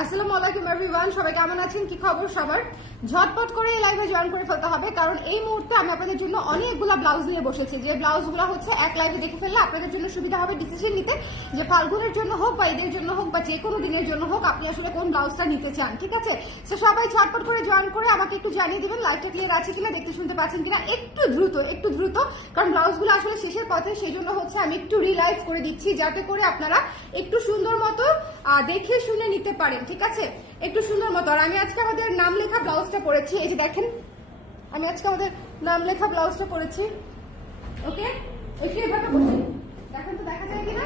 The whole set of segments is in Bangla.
আসসালামু আলাইকুম এভরিওয়ান, সবাই কেমন আছেন? কি খবর সবার? ঝটপট করে এই লাইভে জয়েন করে ফেলতে হবে, কারণ এই মুহূর্তে আমি আপনাদের জন্য অনেকগুলো ব্লাউজ নিয়ে বসেছি। যে ব্লাউজগুলো হচ্ছে এক লাইভে দেখে ফেললে আপনাদের জন্য সুবিধা হবে ডিসিশন নিতে, যে ফাল্গুনের জন্য হোক বা ঈদের জন্য হোক বা যে কোনো দিনের জন্য হোক আপনি আসলে কোন ব্লাউজটা নিতে চান। ঠিক আছে, তো সবাই ঝটপট করে জয়েন করে আমাকে একটু জানিয়ে দিবেন লাইভটা ক্লিয়ার আছে কিনা, দেখতে শুনতে পাচ্ছেন কিনা। একটু দ্রুত, কারণ ব্লাউজগুলো আসলে শেষের পথে, সেই জন্য হচ্ছে আমি একটু রিলাইভ করে দিচ্ছি যাতে করে আপনারা একটু সুন্দর মতো দেখে শুনে নিতে পারেন। ঠিক আছে, একটু সুন্দর মতো। আর আমি আজকে আমাদের নাম লেখা ব্লাউজটা পরেছি, এই যে দেখেন, আমি আজকে আমাদের নাম লেখা ব্লাউজটা পরেছি। ওকে, একটু এভাবে বসে দেখেন তো, দেখা যায় কিনা,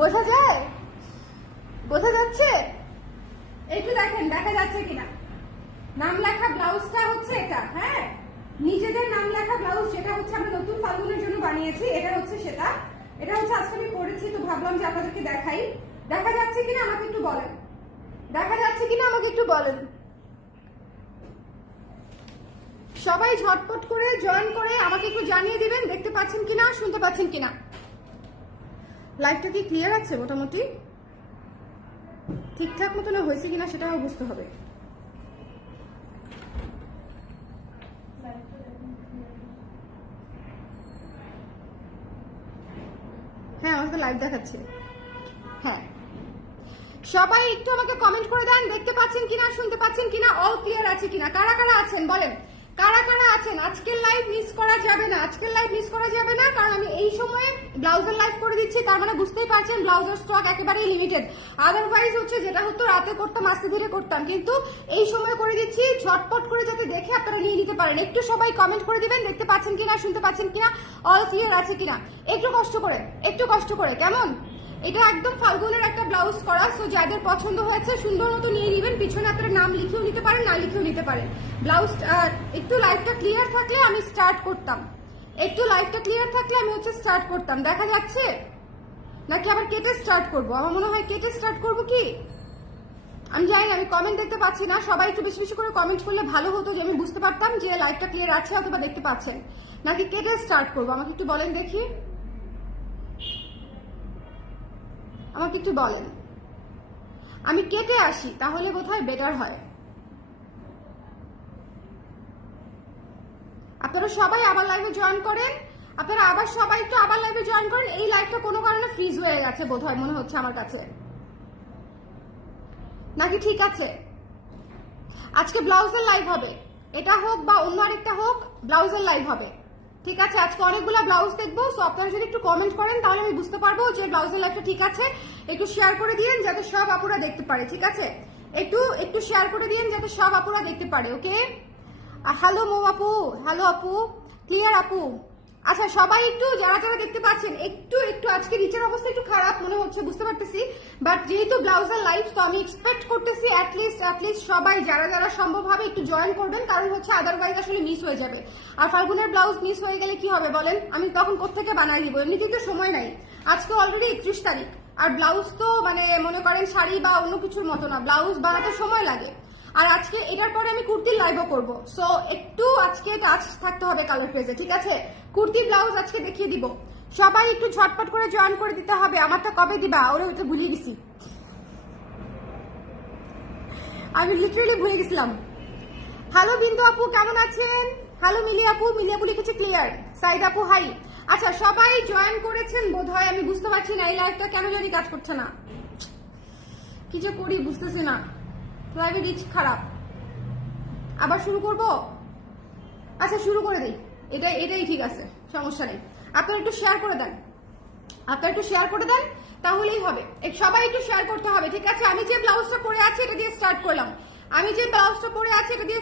বোঝা যায়, বোঝা যাচ্ছে? একটু দেখেন দেখা যাচ্ছে কিনা। নাম লেখা ব্লাউজটা হচ্ছে এটা, হ্যাঁ, নিজেদের নাম লেখা ব্লাউজ, যেটা হচ্ছে আমরা নতুন ফাল্গুনের জন্য বানিয়েছি। এটা হচ্ছে সেটা, এটা হচ্ছে আজকে আমি পরেছি, তো ভাবলাম যে আপনাদেরকে দেখাই। দেখা যাচ্ছে কিনা আমাকে একটু বলেন, দেখা যাচ্ছে কিনা আমাকে একটু বলেন। সবাই ঝটপট করে জয়েন করে আমাকে একটু জানিয়ে দিবেন দেখতে পাচ্ছেন কিনা, শুনতে পাচ্ছেন কিনা। লাইভটা কি ক্লিয়ার আছে? মোটামুটি ঠিকঠাক মতন হয়েছে কিনা সেটাও বুঝতে হবে। হ্যাঁ, আমাকে লাইভ দেখাচ্ছে। হ্যাঁ, সবাই একটু আমাকে কমেন্ট করে দেন দেখতে পাচ্ছেন কিনা, শুনতে পাচ্ছেন কিনা, অল ক্লিয়ার আছে কিনা। কারা কারা আছেন বলেন, কারা কারা আছেন? আজকের লাইভ মিস করা যাবে না, আজকের লাইভ মিস করা যাবে না, কারণ আমি এই সময়ে ব্লাউজের লাইভ করে দিচ্ছি। তার মানে বুঝতেই পারছেন ব্লাউজের স্টক একেবারেই লিমিটেড। আদারওয়াইজ হচ্ছে যেটা হতো রাতে করতাম, আস্তে ধীরে করতাম, কিন্তু এই সময় করে দিচ্ছি ঝটপট করে যাতে দেখে আপনারা নিয়ে নিতে পারেন। একটু সবাই কমেন্ট করে দিবেন দেখতে পাচ্ছেন কিনা, শুনতে পাচ্ছেন কিনা, অল ক্লিয়ার আছে কিনা। একটু কষ্ট করে কেমন। এটা একদম ফাল্গুনের একটা ব্লাউজ করা, সো যাদের পছন্দ হয়েছে সুন্দর মতো নিয়ে নেবেন। পিছনে আপনারা নাম লিখেও নিতে পারেন, না লিখেও নিতে পারেন। ব্লাউজ একটু লাইভটা ক্লিয়ার থাকলে আমি স্টার্ট করতাম, একটু লাইভটা ক্লিয়ার থাকলে আমি হচ্ছে স্টার্ট করতাম। দেখা যাচ্ছে নাকি আবার কেটে স্টার্ট করবো? আমার মনে হয় কেটে স্টার্ট করবো কি, আমি জানি না, আমি কমেন্ট দেখতে পাচ্ছি না। সবাই একটু বেশি বেশি করে কমেন্ট করলে ভালো হতো, যে আমি বুঝতে পারতাম যে লাইভটা ক্লিয়ার আছে অথবা দেখতে পাচ্ছেন। নাকি কেটে স্টার্ট করবো আমাকে একটু বলেন দেখি, আমাকে একটু বলেন। আমি কেটে আসি তাহলে বোধহয় বেটার হয়। আপনারা সবাই আবার লাইভে জয়েন করেন, আপনারা আবার সবাই একটু আবার লাইভে জয়েন করেন। এই লাইভটা কোনো কারণে ফ্রিজ হয়ে গেছে বোধহয়, মনে হচ্ছে আমার কাছে। নাকি ঠিক আছে? আজকে ব্লাউজের লাইভ হবে, এটা হোক বা অন্য আরেকটা হোক, ব্লাউজের লাইভ হবে। ঠিক আছে, আজকে অনেকগুলো ব্লাউজ দেখবো, সো আপনারা যদি একটু কমেন্ট করেন তাহলে আমি বুঝতে পারবো যে ব্লাউজের লাইভটা ঠিক আছে। একটু শেয়ার করে দিয়েন যাতে সব আপুরা দেখতে পারে। ঠিক আছে, একটু শেয়ার করে দিয়েন যাতে সব আপুরা দেখতে পারে। ওকে, হ্যালো মৌ আপু, হ্যালো আপু, ক্লিয়ার আপু। আচ্ছা, সবাই একটু যারা যারা দেখতে পাচ্ছেন, একটু আজকে রিচের অবস্থা একটু খারাপ মনে হচ্ছে, বুঝতে পারতেছি, বাট যেহেতু ব্লাউজের লাইভ, তো আমি এক্সপেক্ট করতেছি অ্যাটলিস্ট সবাই যারা যারা সম্ভব হবে একটু জয়েন করবেন, কারণ হচ্ছে আদারওয়াইজ আসলে মিস হয়ে যাবে। আর ফাল্গুনের ব্লাউজ মিস হয়ে গেলে কি হবে বলেন, আমি তখন কোত্থেকে বানাই দিব? এমনি কিন্তু সময় নাই, আজকে অলরেডি 31 তারিখ। আর ব্লাউজ তো মানে মনে করেন শাড়ি বা অন্য কিছুর মতো না, ব্লাউজ বানাতে সময় লাগে। আর আজকে এটার পরে আমি কুর্তির লাইভও করবো, সো একটু আজকে টাচ থাকতে হবে কালার পেজে। ঠিক আছে, কুর্তি ব্লাউজ আজকে দেখিয়ে দিব। সবাই একটু ঝটপট করে জয়েন করে দিতে হবে। আমারটা কবে দিবা? ওরে ওটা ভুলিয়ে গেছি, আমি লিটারেলি ভুলে গেছিলাম। হ্যালো বিন্দু আপু, কেমন আছেন? হ্যালো মিলি আপু, লিখেছে ক্লিয়ার। সাইদ আপু হাই। আচ্ছা, সবাই জয়েন করেছেন বোধহয়, আমি বুঝতে পারছি না এই লাইভটা কেন জানি কাজ করছে না, কি যে করি বুঝতেছি না। লাইভের রিচ খারাপ, আবার শুরু করব? আচ্ছা, শুরু করে দিই, এটাই ঠিক আছে, সমস্যা নেই। আপনারা একটু শেয়ার করে দেন, তাহলেই হবে। সবাই একটু শেয়ার করতে হবে। ঠিক আছে, আমি যে ব্লাউজটা পরে আছি এটা দিয়ে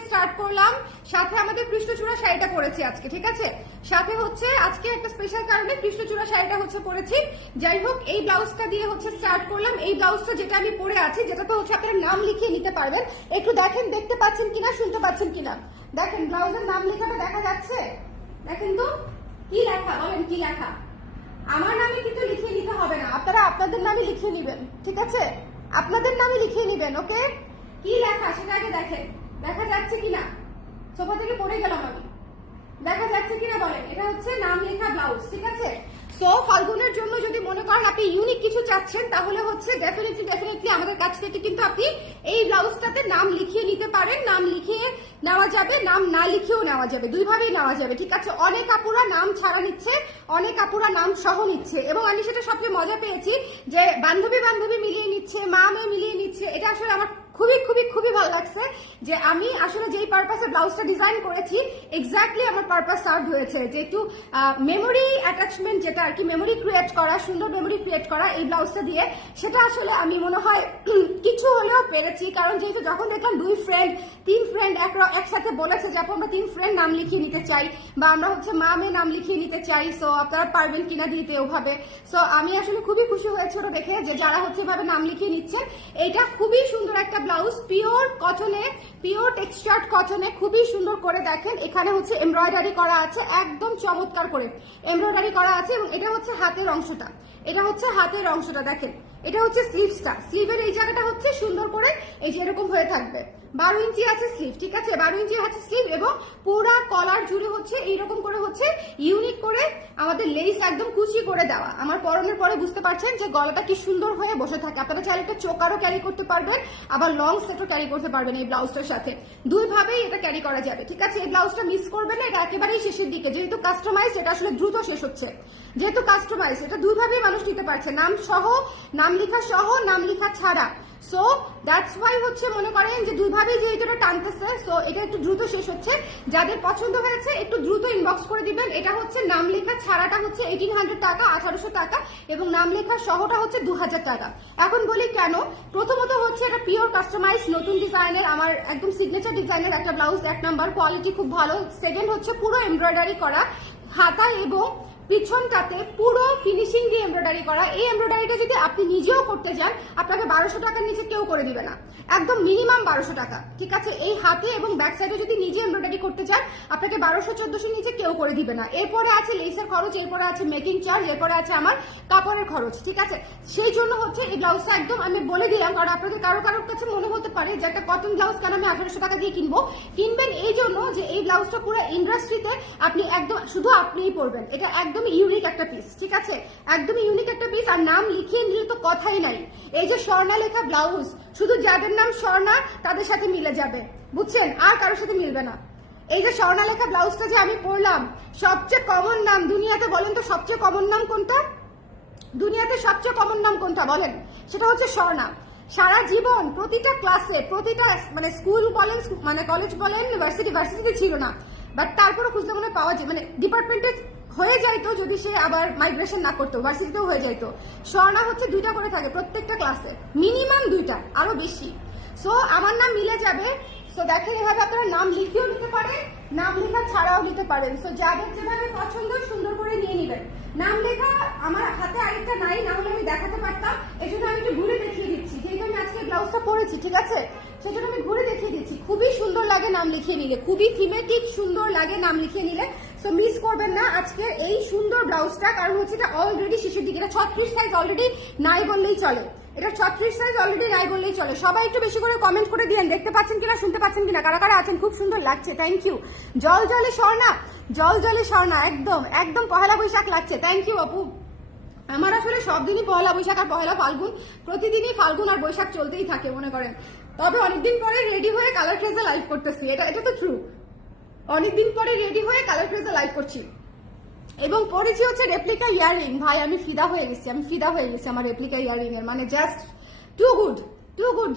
স্টার্ট করলাম, সাথে আমাদের কৃষ্ণচূড়া শাড়িটা পরেছি আজকে। ঠিক আছে, সাথে হচ্ছে আজকে একটা স্পেশাল কারণে কৃষ্ণচূড়া শাড়িটা হচ্ছে পরেছি। যাই হোক, এই ব্লাউজটা দিয়ে হচ্ছে স্টার্ট করলাম। এই ব্লাউজটা যেটা আমি পরে আছি, যেটাতে হচ্ছে আপনারা নাম লিখিয়ে নিতে পারবেন। একটু দেখেন, দেখতে পাচ্ছেন কিনা, শুনতে পাচ্ছেন কিনা। দেখেন ব্লাউজের নাম লেখাটা দেখা যাচ্ছে, দেখেন তো কি লেখা, বলেন কি লেখা। আমার নামে কিন্তু লিখিয়ে নিতে হবে না, আপনারা আপনাদের নামে লিখিয়ে নিবেন। ঠিক আছে, আপনাদের নামে লিখিয়ে নিবেন। ওকে, কি লেখা সেটা আগে দেখেন, দেখা যাচ্ছে কিনা। সোফা থেকে পড়ে গেলাম আমি, দেখা যাচ্ছে কিনা বলেন। এটা হচ্ছে নাম লেখা ব্লাউজ। ঠিক আছে, সো ফাল্গুনের জন্য যদি মনে করেন আপনি ইউনিক কিছু চাচ্ছেন তাহলে হচ্ছে ডেফিনেটলি আমাদের কাছ থেকে কিন্তু আপনি এই ব্লাউজটাতে নাম লিখিয়ে নিতে পারেন। নাম লিখিয়ে নেওয়া যাবে, নাম না লিখেও নেওয়া যাবে, দুইভাবেই নেওয়া যাবে। ঠিক আছে, অনেক আপুরা নাম ছাড়া নিচ্ছে, অনেক আপুরা নাম সহ নিচ্ছে, এবং আমি সেটা সবচেয়ে মজা পেয়েছি যে বান্ধবী মিলিয়ে নিচ্ছে, মা মেয়ে মিলিয়ে নিচ্ছে। এটা আসলে আমার খুবই ভালো লাগছে যে আমি আসলে যেই পারপাসে ব্লাউজটা ডিজাইন করেছি এক্স্যাক্টলি আমার পারপাস সার্ভ হয়েছে, যে একটু মেমোরি অ্যাটাচমেন্ট, যেটা আর কি মেমোরি ক্রিয়েট করা, সুন্দর মেমোরি ক্রিয়েট করা এই ব্লাউজটা দিয়ে, সেটা আসলে আমি মনে হয় কিছু হলেও পেরেছি। কারণ যেহেতু যখন দেখলাম 2 ফ্রেন্ড 3 ফ্রেন্ড একসাথে বলেছে যে আপু আমরা 3 ফ্রেন্ড নাম লিখিয়ে নিতে চাই, বা আমরা হচ্ছে মা মেয়ে নাম লিখিয়ে নিতে চাই, সো আপনারা পারবেন কিনা দিতে ওভাবে। সো আমি আসলে খুবই খুশি হয়েছে ওটা দেখে, যে যারা হচ্ছে এভাবে নাম লিখিয়ে নিচ্ছেন। এটা খুবই সুন্দর একটা ব্লাউজ, পিওর কটনে, পিওর টেক্সচার্ড কটনে, খুবই সুন্দর করে দেখেন এখানে হচ্ছে এমব্রয়ডারি করা আছে, একদম চমৎকার করে এমব্রয়ডারি করা আছে। এবং এটা হচ্ছে হাতের অংশটা, এটা হচ্ছে হাতের অংশটা দেখেন, এটা হচ্ছে স্লিভসটা, স্লিভের এই জায়গাটা হচ্ছে সুন্দর করে এই যে এরকম হয়ে থাকবে। 12 ইঞ্চি আছে স্লিভ, ঠিক আছে, 12 ইঞ্চি আছে স্লিভ, এবং পুরা কলার জুড়ে হচ্ছে এইরকম করে হচ্ছে ইউনিক করে আমাদের লেস একদম কুচি করে দেওয়া। আমার পরনের পরে বুঝতে পারছেন যে গলাটা কি সুন্দর হয়ে বসে থাকে। আপনারা চাইলে একটা চোকারও ক্যারি করতে পারবেন, আবার লং সেটও ক্যারি করতে পারবেন এই ব্লাউজটার সাথে, দুইভাবেই এটা ক্যারি করা যাবে। ঠিক আছে, এই ব্লাউজটা মিস করবেন না, এটা একেবারেই শেষের দিকে, যেহেতু কাস্টমাইজ এটা আসলে দ্রুত শেষ হচ্ছে, যেহেতু কাস্টমাইজ এটা দুইভাবেই মানুষ নিতে পারছে, নাম সহ, নাম লেখা সহ, নাম লেখা ছাড়া। সো দ্যাটস ওয়াই হচ্ছে মনে করেন যে দুইভাবেই যে এটা টানতেছে। সো এটা একটু দ্রুত শেষ হচ্ছে, যাদের পছন্দ হয়েছে একটু দ্রুত ইনবক্স করে দিবেন। এটা হচ্ছে নাম লেখা ছাড়াটা হচ্ছে 1800 টাকা, 1800 টাকা, এবং নাম লেখা সহটা হচ্ছে 2000 টাকা। এখন বলি কেন, প্রথমত হচ্ছে এটা পিওর কাস্টমাইজ নতুন ডিজাইনের, আমার একদম সিগনেচার ডিজাইনের একটা ব্লাউজ, 1 নাম্বার, কোয়ালিটি খুব ভালো। সেকেন্ড হচ্ছে পুরো এমব্রয়ডারি করা, হাতা এবং পিছনটাতে পুরো ফিনিশিং দিয়ে এমব্রয়ডারি করা। এই এমব্রয়ডারিটা যদি আপনি নিজেও করতে যান আপনাকে 1200 টাকার নিচে কেউ করে দিবে না, একদম মিনিমাম 1200 টাকা। ঠিক আছে, এই হাতে এবং ব্যাক সাইডে যদি নিজে এমব্রয়ডারি করতে চান আপনাকে 1200-1400 নিচে কেউ করে দিবে না। এরপরে আছে লেসের খরচ, এরপরে আছে মেকিং চার্জ, এরপরে আছে আমার কাপড়ের খরচ। ঠিক আছে, সেই জন্য হচ্ছে এই ব্লাউজটা একদম আমি বলে দিলাম, কারণ আপনাদের কারোর কাছে মনে হতে পারে যে একটা কটন ব্লাউজ কেন আমি 1800 টাকা দিয়ে কিনবো। কিনবেন এই জন্য যে এই ব্লাউজটা পুরো ইন্ডাস্ট্রিতে আপনি একদম শুধু আপনিই পরবেন, এটা একদম ইউনিক একটা পিস। ঠিক আছে, একদমই ইউনিক একটা পিস, আর নাম লিখিয়ে নিলে তো কথাই নাই। এই যে স্বর্ণা লেখা ব্লাউজ, শুধু যাদের নাম স্বর্ণা তাদের সাথে মিলে যাবে, বুঝছেন, আর কারোর সাথে মিলবে না। এই যে স্বর্ণা লেখা ব্লাউজটা যে আমি পরলাম, সবচেয়ে কমন নাম দুনিয়াতে, বলেন তো সবচেয়ে কমন নাম কোনটা? দুনিয়াতে সবচেয়ে কমন নাম কোনটা বলেন? সেটা হচ্ছে স্বর্ণা। সারা জীবন প্রতিটা ক্লাসে, প্রতিটা মানে স্কুল বলেন, মানে কলেজ বলেন, ভার্সিটিতে ছিল না, বাট তারপরে খুঁজলে মনে পাওয়া যায়, মানে ডিপার্টমেন্টে হয়ে যাইতো যদি সে আবার মাইগ্রেশন না করতো, ভার্সিটিতেও হয়ে যাইতো। স্বর্ণা হচ্ছে 2টা করে থাকে প্রত্যেকটা ক্লাসে, মিনিমাম 2টা, আরো বেশি। সো আমার নাম মিলে যাবে। সো দেখেন এভাবে আপনারা নাম লিখেও নিতে পারেন, নাম লেখা ছাড়াও নিতে পারেন। সো যাদের যেভাবে পছন্দ সুন্দর করে নিয়ে নেবেন। নাম লেখা আমার হাতে আরেকটা নাই, না হলে আমি দেখাতে পারতাম, এই জন্য আমি একটু ঘুরে দেখিয়ে দিচ্ছি, যেহেতু আমি আজকে ব্লাউজটা পরেছি। ঠিক আছে, সেজন্য আমি ঘুরে দেখিয়ে দিচ্ছি। খুবই সুন্দর লাগে নাম লিখিয়ে নিলে, খুবই থিমেটিক সুন্দর লাগে নাম লিখিয়ে নিলে। সো মিস করবেন না আজকে এই সুন্দর ব্লাউজটা, কারণ হচ্ছে এটা অলরেডি শিশুর দিকে, এটা 36 সাইজ অলরেডি নাই বললেই চলে, এটা 36 সাইজ অলরেডি নাই বললেই চলে। সবাই একটু বেশি করে কমেন্ট করে দিয়েন, দেখতে পাচ্ছেন কিনা, শুনতে পাচ্ছেন কিনা, কারা কারা আছেন। খুব সুন্দর লাগছে, থ্যাংক ইউ। জল জলে স্বর্ণা, জল জলে স্বর্ণা, একদম একদম পহেলা বৈশাখ লাগছে, থ্যাংক ইউ আপু। আমার আসলে সব দিনই পহেলা বৈশাখ আর পহেলা ফাল্গুন, প্রতিদিনই ফাল্গুন আর বৈশাখ চলতেই থাকে মনে করেন। তবে অনেকদিন পরে রেডি হয়ে কালার ক্রেজে লাইভ করতেছি, এটা তো ট্রু, অনেকদিন পরে রেডি হয়ে কালার ক্রেজে লাইভ করছি। এবং পরেছি হচ্ছে রেপ্লিকা ইয়াররিং, ভাই আমি ফিদা হয়ে গেছি, আমার রেপ্লিকা ইয়াররিং এর, মানে জাস্ট টু গুড।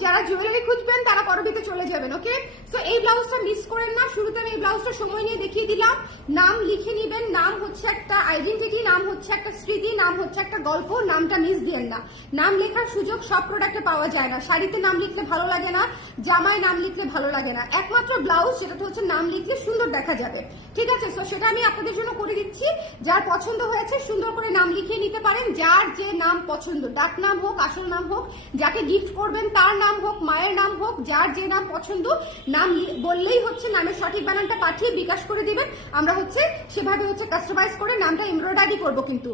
যারা জুয়েলারি খুঁজবেন তারা পরবর্তীতে চলে যাবেন। ওকে, সো এই ব্লাউজটা মিস করেন না, শুরুতে আমি এই ব্লাউজটা সময় নিয়ে দেখিয়ে দিলাম। নাম লিখে নিবেন, নাম হচ্ছে একটা আইডেন্টিটি, নাম হচ্ছে একটা স্মৃতি, নাম হচ্ছে একটা গল্প, নামটা মিস দিয়েন না। নাম লেখার সুযোগ সব প্রোডাক্টে পাওয়া যায় না, শাড়িতে নাম লিখলে ভালো লাগে না, জামায় নাম লিখলে ভালো লাগে না, একমাত্র ব্লাউজ সেটাতে হচ্ছে নাম লিখলে সুন্দর দেখা যাবে। ঠিক আছে, সো সেটা আমি আপনাদের জন্য করে দিচ্ছি। যার পছন্দ হয়েছে সুন্দর করে নাম লিখিয়ে নিতে পারেন, যার যে নাম পছন্দ, ডাক নাম হোক, আসল নাম হোক, যাকে গিফট করবেন তার নাম হোক, মায়ের নাম হোক, যার যে নাম পছন্দ নাম বললেই হচ্ছে নামের সঠিক বানানটা পাঠিয়ে বিকাশ করে দিবেন। আমরা হচ্ছে সেভাবে হচ্ছে কাস্টমাইজ করে নামটা এমব্রয়ডারি করব, কিন্তু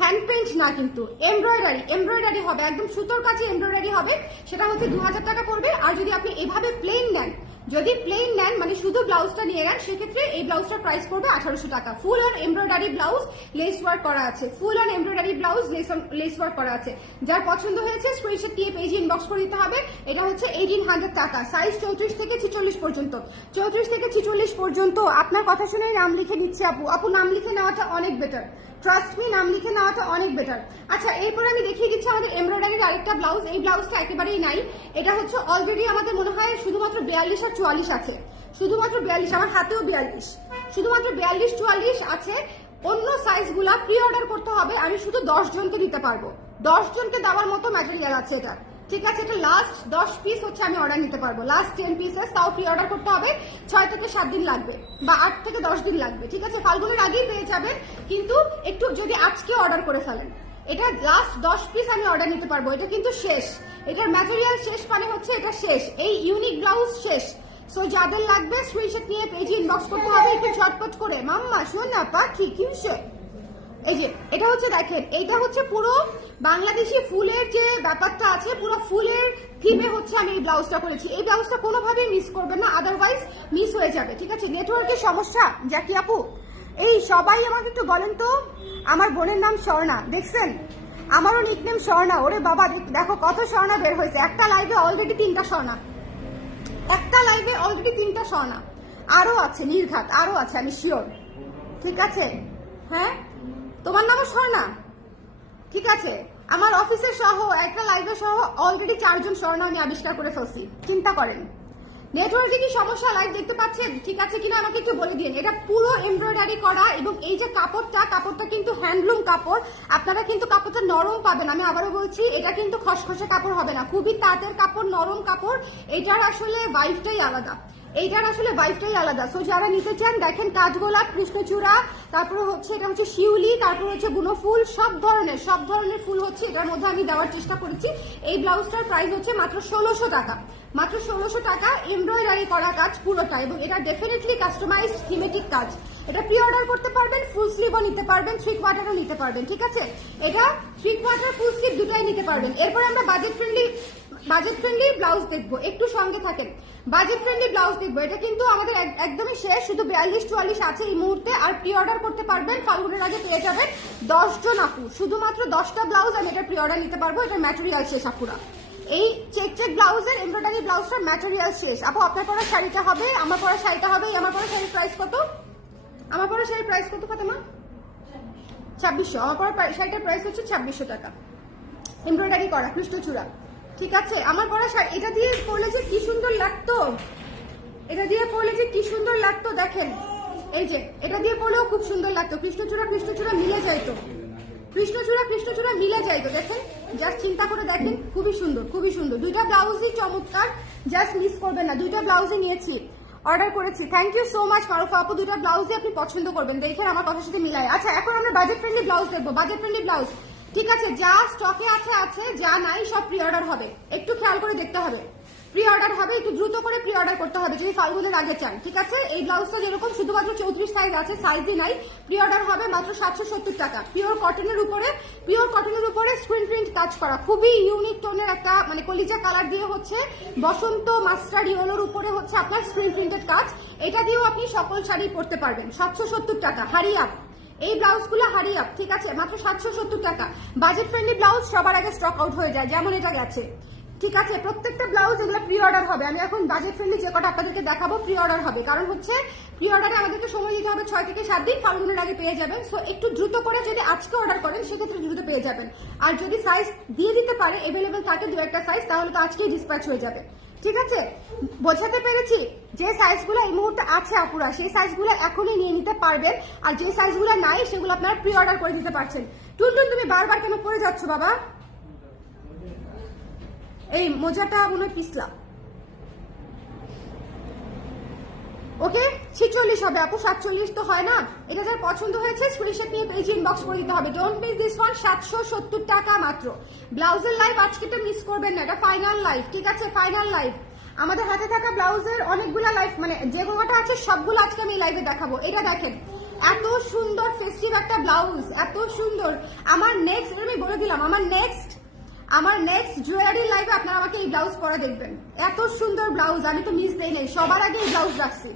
হ্যান্ড পেইন্ট না, কিন্তু এমব্রয়ডারি হবে, একদম সুতোর কাছে এমব্রয়ডারি হবে। সেটা হচ্ছে 2000 টাকা পড়বে। আর যদি আপনি এভাবে প্লেন নেন, যদি প্লেন নেন মানে শুধু ব্লাউজটা নিয়ে নেন সেক্ষেত্রে এই ব্লাউজটার প্রাইস পড়বে 1800 টাকা। Full on embroidery blouse less work করা আছে, full on embroidery blouse less work করা আছে। যার পছন্দ হয়েছে স্ক্রিনশট দিয়ে পেজে ইনবক্স করে দিতে হবে। এটা হচ্ছে 1800 টাকা, সাইজ 34 থেকে 46 পর্যন্ত। 34 থেকে 46 পর্যন্ত আপনার কথা শুনে নাম লিখে নিচ্ছি আপু। আপু নাম লিখে নেওয়াটা অনেক বেটার, ট্রাস্ট মি, নাম লিখে নেওয়াটা অনেক বেটার। আচ্ছা এরপর আমি দেখিয়ে দিচ্ছি আমাদের এমব্রয়ডারির আরেকটা ব্লাউজ। এই ব্লাউজটা একেবারেই নাই, এটা হচ্ছে অলরেডি আমাদের মনে হয় শুধুমাত্র 42 আর 44 আছে, শুধুমাত্র 42, আমার হাতেও 42, শুধুমাত্র 42-44 আছে। অন্য সাইজগুলা প্রি অর্ডার করতে হবে, আমি শুধু 10 জনকে দিতে পারবো, 10 জনকে দেওয়ার মতো ম্যাটেরিয়াল আছে এটা, ঠিক আছে? এটা লাস্ট 10 পিস হচ্ছে আমি অর্ডার নিতে পারবো, লাস্ট 10 পিসেস, তাও প্রি অর্ডার করতে হবে। 6 থেকে 7 দিন লাগবে বা 8 থেকে 10 দিন লাগবে, ঠিক আছে? ফাল্গুনের আগেই পেয়ে যাবেন, কিন্তু একটু যদি আজকে অর্ডার করে ফেলেন, এটা লাস্ট 10 পিস আমি অর্ডার নিতে পারবো। এটা কিন্তু শেষ, এটার ম্যাটেরিয়াল শেষ মানে হচ্ছে এটা শেষ, এই ইউনিক ব্লাউজ শেষ। সো যাদের লাগবে স্ক্রিনশট নিয়ে পেজে ইনবক্স করতে হবে একটু ঝটপট করে। মাম্মা শোন না পাখি কি হচ্ছে, এই যে এটা হচ্ছে দেখেন, এইটা হচ্ছে পুরো বাংলাদেশি ফুলের যে ব্যাপারটা আছে, পুরো ফুলের থিমে হচ্ছে আমি এই ব্লাউজটা করেছি। এই ব্লাউজটা কোনোভাবেই মিস করবেন না, আদারওয়াইজ মিস হয়ে যাবে, ঠিক আছে? নেটওয়ার্কের সমস্যা জ্যাকি আপু, এই সবাই আমাকে একটু বলেন তো, আমার বোনের নাম স্বর্ণা, দেখছেন? আমারও নিকনেম স্বর্ণা। ওরে বাবা দেখো কত স্বর্ণা বের হয়েছে, একটা লাইভে অলরেডি 3টা স্বর্ণা, একটা লাইভে অলরেডি 3টা স্বর্ণা, আরো আছে নির্ঘাত, আরো আছে, আমি শিওর, ঠিক আছে? হ্যাঁ তোমার নামও স্বর্ণা, ঠিক আছে? আমার অফিসের সহ একটা লাইভে সহ অলরেডি 4 জন স্বর্ণা আমি আবিষ্কার করে ফেলছি, চিন্তা করেন। নেটওয়ার্কে কি সমস্যা, লাইভ দেখতে পাচ্ছেন ঠিক আছে কিনা আমাকে একটু বলে দিন। এটা পুরো এমব্রয়ডারি করা এবং এই যে কাপড়টা কিন্তু হ্যান্ডলুম কাপড়, আপনারা কিন্তু কাপড়টা নরম পাবেন। আমি আবারও বলছি, এটা কিন্তু খসখসে কাপড় হবে না, খুবই তাঁতের কাপড়, নরম কাপড়। এটার আসলে ভাইবটাই আলাদা, এইটার আসলে ভাইবটাই আলাদা। সো যারা নিতে চান দেখেন, কাঠগোলাপ, কৃষ্ণচূড়া, তারপরে হচ্ছে এটা হচ্ছে শিউলি, তারপর হচ্ছে বুনো ফুল, সব ধরনের ফুল হচ্ছে এটার মধ্যে আমি দেওয়ার চেষ্টা করেছি। এই ব্লাউজটার প্রাইস হচ্ছে মাত্র 1600 টাকা, মাত্র 1600 টাকা, এমব্রয়ডারি করা কাজ পুরোটা, এবং এটা ডেফিনেটলি কাস্টমাইজড থিমেটিক কাজ। এটা প্রি অর্ডার করতে পারবেন, ফুল স্লিভও নিতে পারবেন, 3 কোয়ার্টারও নিতে পারবেন, ঠিক আছে? এটা 3 কোয়ার্টার ফুল স্লিভ দুটাই নিতে পারবেন। এরপর আমরা বাজেট ফ্রেন্ডলি ব্লাউজ দেখবো, একটু সঙ্গে থাকেন। বাজেট ফ্রেন্ডলি ব্লাউজ দেখবো, এটা কিন্তু আমাদের একদমই শেষ, শুধু 42-44 আছে এই মুহূর্তে। আর প্রি অর্ডার করতে পারবেন, ফাল্গুনের আগে পেয়ে যাবেন 10 জন আপু, শুধুমাত্র 10টা ব্লাউজ আমি এটা প্রি অর্ডার নিতে পারবো। এটা ম্যাটেরিয়াল শেষ আপুরা, এই চেক ব্লাউজের এমব্রয়ডারি ব্লাউজটার ম্যাটেরিয়াল শেষ। আপু আপনার পরা শাড়িটা হবে, আমার পরা শাড়িটা হবে। আমার পরা শাড়ির প্রাইস কত? আমার পরা শাড়ির প্রাইস কত ফাতেমা? 2600। আমার পরা শাড়িটার প্রাইস হচ্ছে 2600 টাকা, এমব্রয়ডারি করা কৃষ্ণচূড়া, ঠিক আছে? আমার পরা শাড়ি, এটা দিয়ে পরলে যে কি সুন্দর লাগতো, এটা দিয়ে পরলে যে কি সুন্দর লাগতো দেখেন, এই যে এটা দিয়ে পরলেও খুব সুন্দর লাগতো। কৃষ্ণচূড়া মিলে যাইতো, কৃষ্ণচূড়া মিলে যাইতো, দেখেন জাস্ট চিন্তা করে দেখেন, খুবই সুন্দর। দুইটা ব্লাউজই চমৎকার, জাস্ট মিস করবেন না। দুইটা ব্লাউজই নিয়েছি, অর্ডার করেছি। Thank you so much Marufa আপু, দুইটা ব্লাউজই আপনি পছন্দ করবেন, দেখেন আমার কথার সাথে মিলায়। আচ্ছা এখন আমরা বাজেট ফ্রেন্ডলি ব্লাউজ দেখবো, বাজেট ফ্রেন্ডলি ব্লাউজ, ঠিক আছে? যা স্টকে আছে, যা নাই সব প্রি অর্ডার হবে, একটু খেয়াল করে দেখতে হবে। প্রি অর্ডার হবে, একটু দ্রুত করে প্রি অর্ডার করতে হবে যদি ফাল্গুনের আগে চান, ঠিক আছে? এই ব্লাউজটা যেরকম শুধুমাত্র 34 সাইজ আছে, সাইজই নাই, প্রি অর্ডার হবে মাত্র 770 টাকা। পিওর কটনের উপরে স্ক্রিন প্রিন্ট কাজ করা, খুবই ইউনিক টোনের একটা মানে কলিজা কালার দিয়ে হচ্ছে বসন্ত মাস্টার্ড ইয়েলোর উপরে হচ্ছে আপনার স্ক্রিন প্রিন্টেড কাজ। এটা দিয়েও আপনি সকল শাড়ি পরতে পারবেন। 770 টাকা, হারিয়াপ এই ব্লাউজগুলো, হারিয়াপ, ঠিক আছে? মাত্র 770 টাকা। বাজেট ফ্রেন্ডলি ব্লাউজ সবার আগে স্টক আউট হয়ে যায়, যেমন এটা গেছে, ঠিক আছে? প্রত্যেকটা ব্লাউজ এগুলো প্রি অর্ডার হবে। আমি এখন বাজেট ফ্রেন্ডলি যে কটা আপনাদেরকে দেখাবো প্রি অর্ডার হবে, কারণ হচ্ছে প্রি অর্ডারে আমাদেরকে সময় দিতে হবে 6 থেকে 7 দিন, ফাল্গুনের আগে পেয়ে যাবেন। সো একটু দ্রুত করে যদি আজকে অর্ডার করেন সেক্ষেত্রে দ্রুত পেয়ে যাবেন। আর যদি সাইজ দিয়ে দিতে পারে, এভেলেবেল থাকে 2-1টা সাইজ, তাহলে তো আজকেই ডিসপ্যাচ হয়ে যাবে, ঠিক আছে? বোঝাতে পেরেছি? যে সাইজগুলো এই মুহূর্তে আছে আপুরা, সেই সাইজগুলো এখনই নিয়ে নিতে পারবেন। আর যে সাইজগুলো নাই সেগুলো আপনারা প্রি অর্ডার করে দিতে পারছেন। টুনটুন তুমি বারবার কেন পড়ে যাচ্ছ বাবা? এই মোজাটা মনে পিছলা, ওকে? 46 হবে আপু, 47 তো হয় না। এটা যার পছন্দ হয়েছে স্ক্রিনশট নিয়ে পেজে ইনবক্স করে দিতে হবে। ডোন্ট মিস দিস ওয়ান, 770 টাকা মাত্র। ব্লাউজের লাইভ আজকে তো মিস করবেন না, এটা ফাইনাল লাইভ, ঠিক আছে? Final live. আমাদের হাতে থাকা ব্লাউজের অনেকগুলা লাইভ, মানে যে কোনোটা আছে সবগুলো আজকে আমি লাইভে দেখাবো। এটা দেখেন, এত সুন্দর ফেস্টিভ একটা ব্লাউজ, এত সুন্দর। আমার নেক্সট, আমি বলে দিলাম, আমার নেক্সট জুয়েলারি লাইভে আপনারা আমাকে এই ব্লাউজ পরা দেখবেন। এত সুন্দর ব্লাউজ আমি তো মিস দেই নাই, সবার আগে এই ব্লাউজ রাখছি,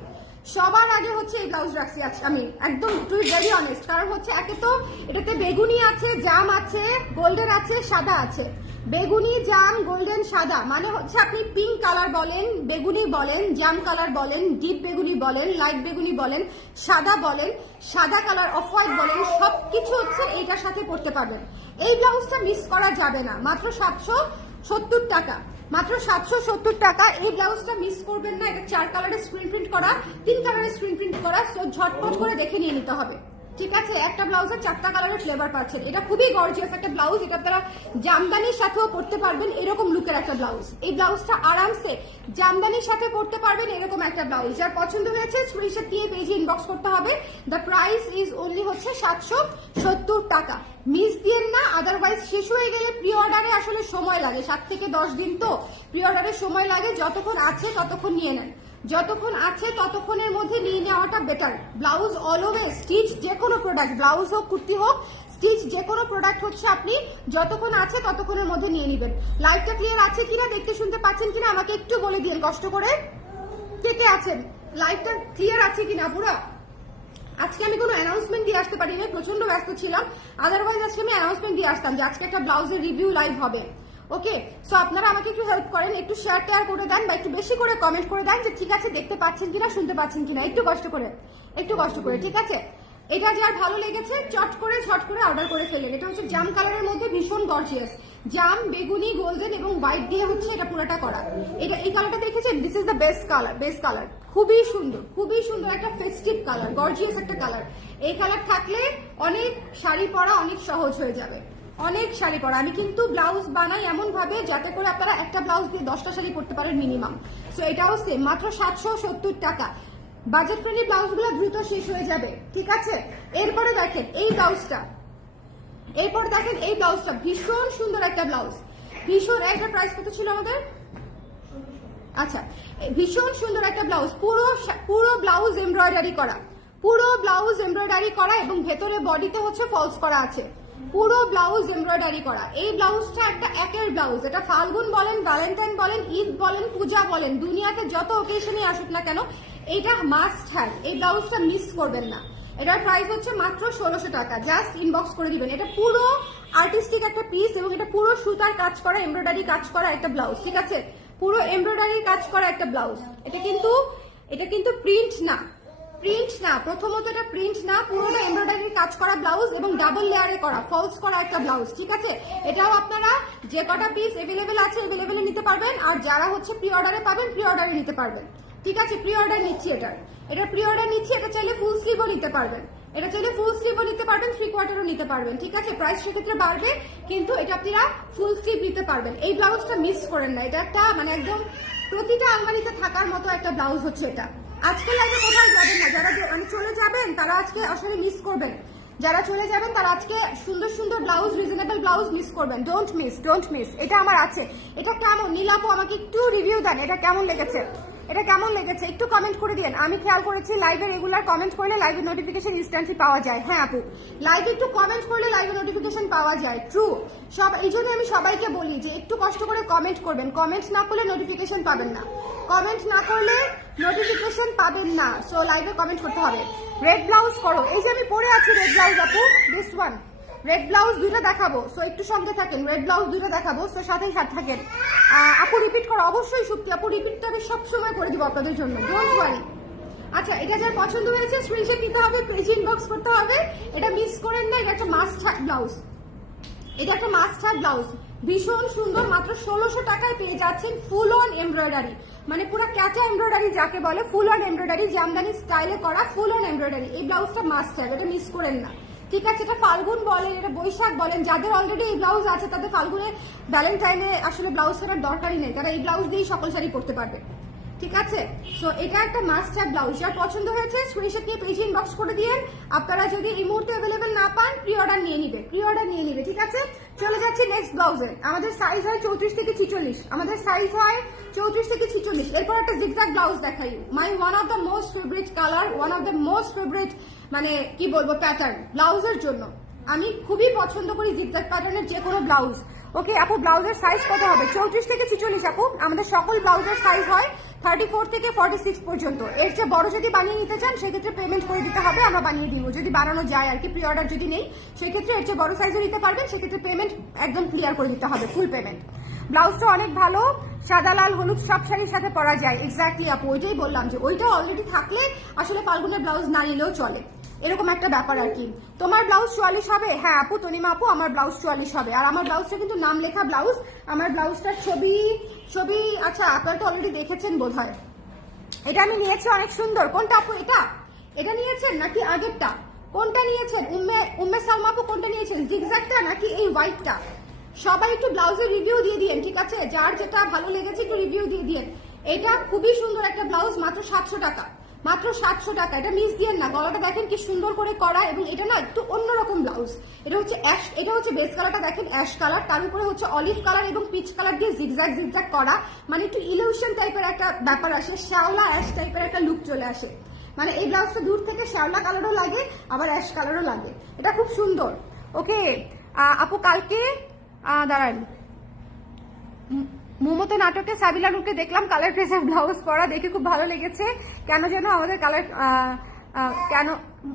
সবার আগে হচ্ছে এই ব্লাউজ রাখছি। আচ্ছা আমি একদম টু ভেরি অনেস্ট, কারণ হচ্ছে একে তো এটাতে বেগুনি আছে, জাম আছে, গোল্ডেন আছে, সাদা আছে। বেগুনি, জাম, গোল্ডেন, সাদা মানে হচ্ছে আপনি পিঙ্ক কালার বলেন, বেগুনি বলেন, জাম কালার বলেন, ডিপ বেগুনি বলেন, লাইট বেগুনি বলেন, সাদা বলেন, সাদা কালার অফ হোয়াইট বলেন, সবকিছু হচ্ছে এইটার সাথে পড়তে পারবেন। এই ব্লাউজটা মিস করা যাবে না, মাত্র 770 টাকা, মাত্র 770 টাকা। এই ব্লাউজটা মিস করবেন না। এটা 4 কালারের স্ক্রিন প্রিন্ট করা, 3 কালারের স্ক্রিন প্রিন্ট করা, সো ঝটপট করে দেখে নিয়ে নিতে হবে, ঠিক আছে? একটা ব্লাউজের 4টা কালারের ফ্লেভার পাচ্ছেন। এটা খুবই গর্জিয়াস একটা ব্লাউজ, এটা আপনারা জামদানির সাথেও পরতে পারবেন, এরকম লুকের একটা ব্লাউজ। এই ব্লাউজটা আরামসে জামদানির সাথে পরতে পারবেন, এরকম একটা ব্লাউজ। যার পছন্দ হয়েছে স্ক্রিনশট দিয়ে পেজে ইনবক্স করতে হবে। দ্য প্রাইস ইজ অনলি হচ্ছে 770 টাকা। মিস দিয়েন না, আদারওয়াইজ শেষ হয়ে গেলে প্রি অর্ডারে আসলে সময় লাগে, 7 থেকে 10 দিন তো প্রি অর্ডারে সময় লাগে। যতক্ষণ আছে ততক্ষণ নিয়ে নেন, যতক্ষণ আছে ততক্ষণের মধ্যে নিয়ে নেওয়াটা বেটার। ব্লাউজ অলওয়েজ স্টিচ, যে কোনো প্রোডাক্ট, ব্লাউজ হোক কুর্তি হোক, স্টিচ যে কোনো প্রোডাক্ট হচ্ছে আপনি যতক্ষণ আছে ততক্ষণের মধ্যে নিয়ে নেবেন। লাইভটা ক্লিয়ার আছে কিনা, দেখতে শুনতে পাচ্ছেন কিনা আমাকে একটু বলে দিন কষ্ট করে, কে কে আছেন, লাইভটা ক্লিয়ার আছে কিনা পুরা। আজকে আমি কোনো অ্যানাউন্সমেন্ট দিয়ে আসতে পারিনি, প্রচন্ড ব্যস্ত ছিলাম, আদারওয়াইজ আজকে আমি অ্যানাউন্সমেন্ট দিয়ে আসতাম যে আজকে একটা ব্লাউজের রিভিউ লাইভ হবে। ওকে, সো আপনারা আমাকে একটু হেল্প করেন, একটু শেয়ার টেয়ার করে দেন বা একটু বেশি করে কমেন্ট করে দেন যে ঠিক আছে দেখতে পাচ্ছেন কিনা, শুনতে পাচ্ছেন কিনা, একটু কষ্ট করে, একটু কষ্ট করে, ঠিক আছে? এটা যার ভালো লেগেছে চট করে ঝট করে অর্ডার করে ফেলেন। এটা হচ্ছে জাম কালারের মধ্যে ভীষণ গর্জিয়াস, জাম, বেগুনি, গোল্ডেন এবং হোয়াইট দিয়ে হচ্ছে এটা পুরোটা করা। এটা এই কালারটা দেখেছেন, this is the best colour, best colour, খুবই সুন্দর, খুবই সুন্দর একটা ফেস্টিভ কালার, গর্জিয়াস একটা কালার। এই কালার থাকলে অনেক শাড়ি পরা অনেক সহজ হয়ে যাবে, অনেক শাড়ি পরা। আমি কিন্তু ব্লাউজ বানাই এমন ভাবে যাতে করে আপনারা একটা ব্লাউজ দিয়ে 10টা শাড়ি পরতে পারেন মিনিমাম। সো এটাও সেম, মাত্র 770 টাকা। বাজেট ফ্রেন্ডলি ব্লাউজগুলো দ্রুত শেষ হয়ে যাবে, ঠিক আছে? এরপরে দেখেন এই ব্লাউজটা, এরপরে দেখেন এই ব্লাউজটা, ভীষণ সুন্দর একটা ব্লাউজ, ভীষণ। একটা প্রাইস কত ছিল আমাদের? আচ্ছা, ভীষণ সুন্দর একটা ব্লাউজ, পুরো ব্লাউজ এমব্রয়ডারি করা, পুরো ব্লাউজ এমব্রয়ডারি করা এবং ভেতরে বডিতে হচ্ছে ফলস করা আছে, পুরো ব্লাউজ এমব্রয়ডারি করা। এই ব্লাউজটা একটা একের ব্লাউজ। এটা ফাল্গুন বলেন, ভ্যালেন্টাইন বলেন, ঈদ বলেন, পূজা বলেন, দুনিয়াতে যত ওকেশনে আসুক না কেন এটা মাস্ট হ্যাভ। এই ব্লাউজটা মিস করবেন না। এটার প্রাইস হচ্ছে মাত্র 1600 টাকা। জাস্ট ইনবক্স করে দিবেন। এটা পুরো আর্টিস্টিক একটা পিস এবং এটা পুরো সুতার কাজ করা, এমব্রয়ডারি কাজ করা একটা ব্লাউজ, ঠিক আছে? পুরো এমব্রয়ডারি কাজ করা একটা ব্লাউজ। এটা কিন্তু প্রিন্ট না, প্রিন্ট না, প্রথমত এটা প্রিন্ট না, পুরোটা এমব্রয়ডারির কাজ করা ব্লাউজ এবং ডাবল লেয়ারে করা, ফলস করা একটা ব্লাউজ, ঠিক আছে? এটাও আপনারা যে কটা পিস এভেলেবেল আছে এভেলেবেল নিতে পারবেন, আর যারা হচ্ছে প্রি অর্ডারে পাবেন প্রি অর্ডারে নিতে পারবেন, ঠিক আছে? প্রি অর্ডার নিচ্ছি, এটা প্রি অর্ডার নিচ্ছি। এটা চাইলে ফুল স্লিভও নিতে পারবেন, এটা চাইলে ফুল স্লিভও নিতে পারবেন, 3/4ও নিতে পারবেন, ঠিক আছে? প্রাইস সেক্ষেত্রে বাড়বে, কিন্তু এটা আপনারা ফুল স্লিভ নিতে পারবেন। এই ব্লাউজটা মিস করেন না, এটা একটা মানে একদম প্রতিটা আলমারিতে থাকার মতো একটা ব্লাউজ হচ্ছে এটা। আজকে লাইভে কোথায় যাবেন না, যারা চলে যাবেন তারা আজকে আসলে মিস করবেন, যারা চলে যাবেন তারা আজকে সুন্দর সুন্দর ব্লাউজ, রিজনেবল ব্লাউজ মিস করবেন। Don't miss, don't miss. এটা আমার আছে। এটা কেমন নীলাপু, আমাকে একটু রিভিউ দেন, এটা কেমন লেগেছে, এটা কেমন লেগেছে একটু কমেন্ট করে দিন। আমি খেয়াল করেছি লাইভে রেগুলার কমেন্ট করলে লাইভের নোটিফিকেশন ইনস্ট্যান্টলি পাওয়া যায়। হ্যাঁ আপু, লাইভে একটু কমেন্ট করলে লাইভে নোটিফিকেশন পাওয়া যায়, ট্রু। এই জন্য আমি সবাইকে বলি যে একটু কষ্ট করে কমেন্ট করবেন, কমেন্ট না করলে নোটিফিকেশন পাবেন না, কমেন্ট না করলে নোটিফিকেশন পাবেন না। সো লাইভে কমেন্ট করতে হবে। রেড ব্লাউজ করো, এই যে আমি পরে আছি রেড ব্লাউজ আপু, দিস ওয়ান রেড ব্লাউজ দুইটা দেখাবো, সো একটু সঙ্গে থাকেন। রেড ব্লাউজ দুইটা দেখাবো, সো সাথেই সাথে থাকেন। আপু রিপিট করো, অবশ্যই সত্যি আপু, রিপিটটা আমি সবসময় করে দিব আপনাদের জন্য, ডোন্ট ওয়ারি। আচ্ছা, এটা যার পছন্দ হয়েছে স্ক্রিনশট নিতে হবে, পেজ ইনবক্স করতে হবে। এটা মিস করেন না, এটা একটা মাস্ট হ্যাভ ব্লাউজ, এটা একটা মাস্ট হ্যাভ ব্লাউজ, ভীষণ সুন্দর। মাত্র 1600 টাকায় পেয়ে যাচ্ছেন ফুল অন এমব্রয়ডারি, মানে পুরো ক্যাচা এমব্রয়ডারি যাকে বলে, ফুল অন এমব্রয়ডারি, জামদানি স্টাইলে করা ফুল অন এমব্রয়ডারি। এই ব্লাউজটা মাস্ট হ্যাভ, এটা মিস করেন না, ঠিক আছে? এটা ফাল্গুন বলেন, এটা বৈশাখ বলেন, যাদের অলরেডি এই ব্লাউজ আছে তাদের ফাল্গুনে ভ্যালেন্টাইনে আসলে ব্লাউজ ছাড়ার দরকারই নেই, তারা এই ব্লাউজ দিয়েই সকল শাড়ি পরতে পারবে, ঠিক আছে? সো এটা একটা মাস্ট হ্যাভ ব্লাউজ। যার পছন্দ হয়েছে স্ক্রিনশট নিয়ে পেজে ইনবক্স করে দিয়েন। আপনারা যদি এই মুহূর্তে অ্যাভেলেবেল না পান প্রি অর্ডার নিয়ে নিবে, প্রি অর্ডার নিয়ে নিবে, ঠিক আছে? চলে যাচ্ছি নেক্সট ব্লাউজে। আমাদের সাইজ হয় 34 থেকে 46, আমাদের সাইজ হয় 34 থেকে 46। এরপর একটা জিগজ্যাগ ব্লাউজ দেখাই, মাই one of the most favourite colour, one of the most favourite মানে কি বলবো প্যাটার্ন ব্লাউজের জন্য। আমি খুবই পছন্দ করি জিগজ্যাগ প্যাটার্নের যে কোনো ব্লাউজ। ওকে আপু, ব্লাউজের সাইজ কত হবে? 34 থেকে 46 আপু, আমাদের সকল ব্লাউজের সাইজ হয় 34 থেকে 46 পর্যন্ত। এর চেয়ে বড় যদি বানিয়ে নিতে চান সেক্ষেত্রে পেমেন্ট করে দিতে হবে, আমরা বানিয়ে দিব যদি বানানো যায় আর কি, প্রি অর্ডার যদি নেই সেক্ষেত্রে এর চেয়ে বড় সাইজও নিতে পারবেন, সেক্ষেত্রে পেমেন্ট একদম ক্লিয়ার করে দিতে হবে, ফুল পেমেন্ট। ব্লাউজটা অনেক ভালো, সাদা লাল হলুদ সব শাড়ির সাথে পরা যায়। এক্স্যাক্টলি আপু, ওইটাই বললাম যে ওইটা অলরেডি থাকলে আসলে ফাল্গুনের ব্লাউজ না নিলেও চলে, এরকম একটা ব্যাপার আর কি। তোমার ব্লাউজ 44 হবে? হ্যাঁ আপু, তনিমা আপু, আমার ব্লাউজ 44 হবে। আর আমার ব্লাউজটা কিন্তু নাম লেখা ব্লাউজ, আমার ব্লাউজটার ছবি আচ্ছা আপনারা তো অলরেডি দেখেছেন বোধহয়। এটা আমি নিয়েছি, অনেক সুন্দর। কোনটা আপু? এটা নিয়েছেন নাকি আগেরটা? কোনটা নিয়েছেন? উম্মে সালমা আপু কোনটা নিয়েছেন, জিগজ্যাগটা নাকি এই হোয়াইটটা? সবাই একটু ব্লাউজের রিভিউ দিয়ে দিয়েন, ঠিক আছে? যার যেটা ভালো লেগেছে একটু রিভিউ দিয়ে দিয়েন। এটা খুবই সুন্দর একটা ব্লাউজ, মাত্র 700 টাকা, মাত্র 700 টাকা। এটা মিস দিয়েন না, গলাটা দেখেন কি সুন্দর করে করা, এবং এটা না একটু অন্যরকম ব্লাউজ। এটা হচ্ছে বেস কালারটা দেখেন অ্যাশ কালার, তার উপরে হচ্ছে অলিভ কালার এবং পিচ কালার দিয়ে জিগজ্যাগ করা, মানে একটু ইলিউশন টাইপের একটা ব্যাপার আসে, শ্যাওলা অ্যাশ টাইপের একটা লুক চলে আসে। মানে এই ব্লাউজটা দূর থেকে শ্যাওলা কালারও লাগে আবার অ্যাশ কালারও লাগে, এটা খুব সুন্দর। ওকে আপু, কালকে দাঁড়ান, মমতা নাটকে সাবিলা নুরকে দেখলাম কালার ড্রেসের ব্লাউজ পরা, দেখে খুব ভালো লেগেছে। কেন যেন আমাদের কালার কেন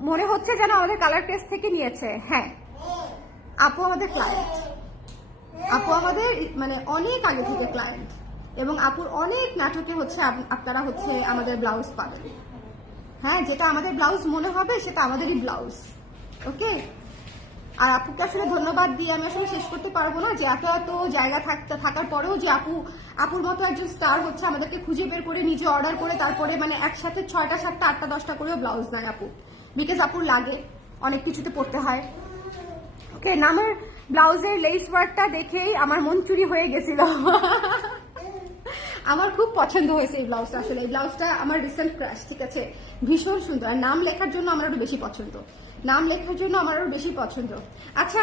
মনে হচ্ছে যেন আমাদের কালার টেস্ট থেকে নিয়েছে। হ্যাঁ আপু আমাদের ক্লায়েন্ট, আপু আমাদের মানে অনেক আগে থেকে ক্লায়েন্ট, এবং আপুর অনেক নাটকে হচ্ছে আপনারা হচ্ছে আমাদের ব্লাউজ পাবেন। হ্যাঁ, যেটা আমাদের ব্লাউজ মনে হবে সেটা আমাদেরই ব্লাউজ। ওকে, আর আপুকে আসলে ধন্যবাদ দিয়ে আমি আসলে শেষ করতে পারবো না, যে এত এত জায়গা থাকার পরেও যে আপুর মতো একজন স্টার হচ্ছে আমাদেরকে খুঁজে বের করে নিজে অর্ডার করে তারপরে মানে একসাথে 6টা 7টা 8টা 10টা করেও ব্লাউজ নেয় আপু, বিকজ আপুর লাগে, অনেক কিছুতে পড়তে হয়। ওকে, নামের ব্লাউজের লেস ওয়ার্কটা দেখেই আমার মন চুরি হয়ে গেছিল। আমার খুব পছন্দ হয়েছে এই ব্লাউজটা, আসলে এই ব্লাউজটা আমার রিসেন্ট ক্রাশ, ঠিক আছে? ভীষণ সুন্দর, আর নাম লেখার জন্য আমার আরো বেশি পছন্দ, নাম লেখার জন্য আমার আরো বেশি পছন্দ। আচ্ছা,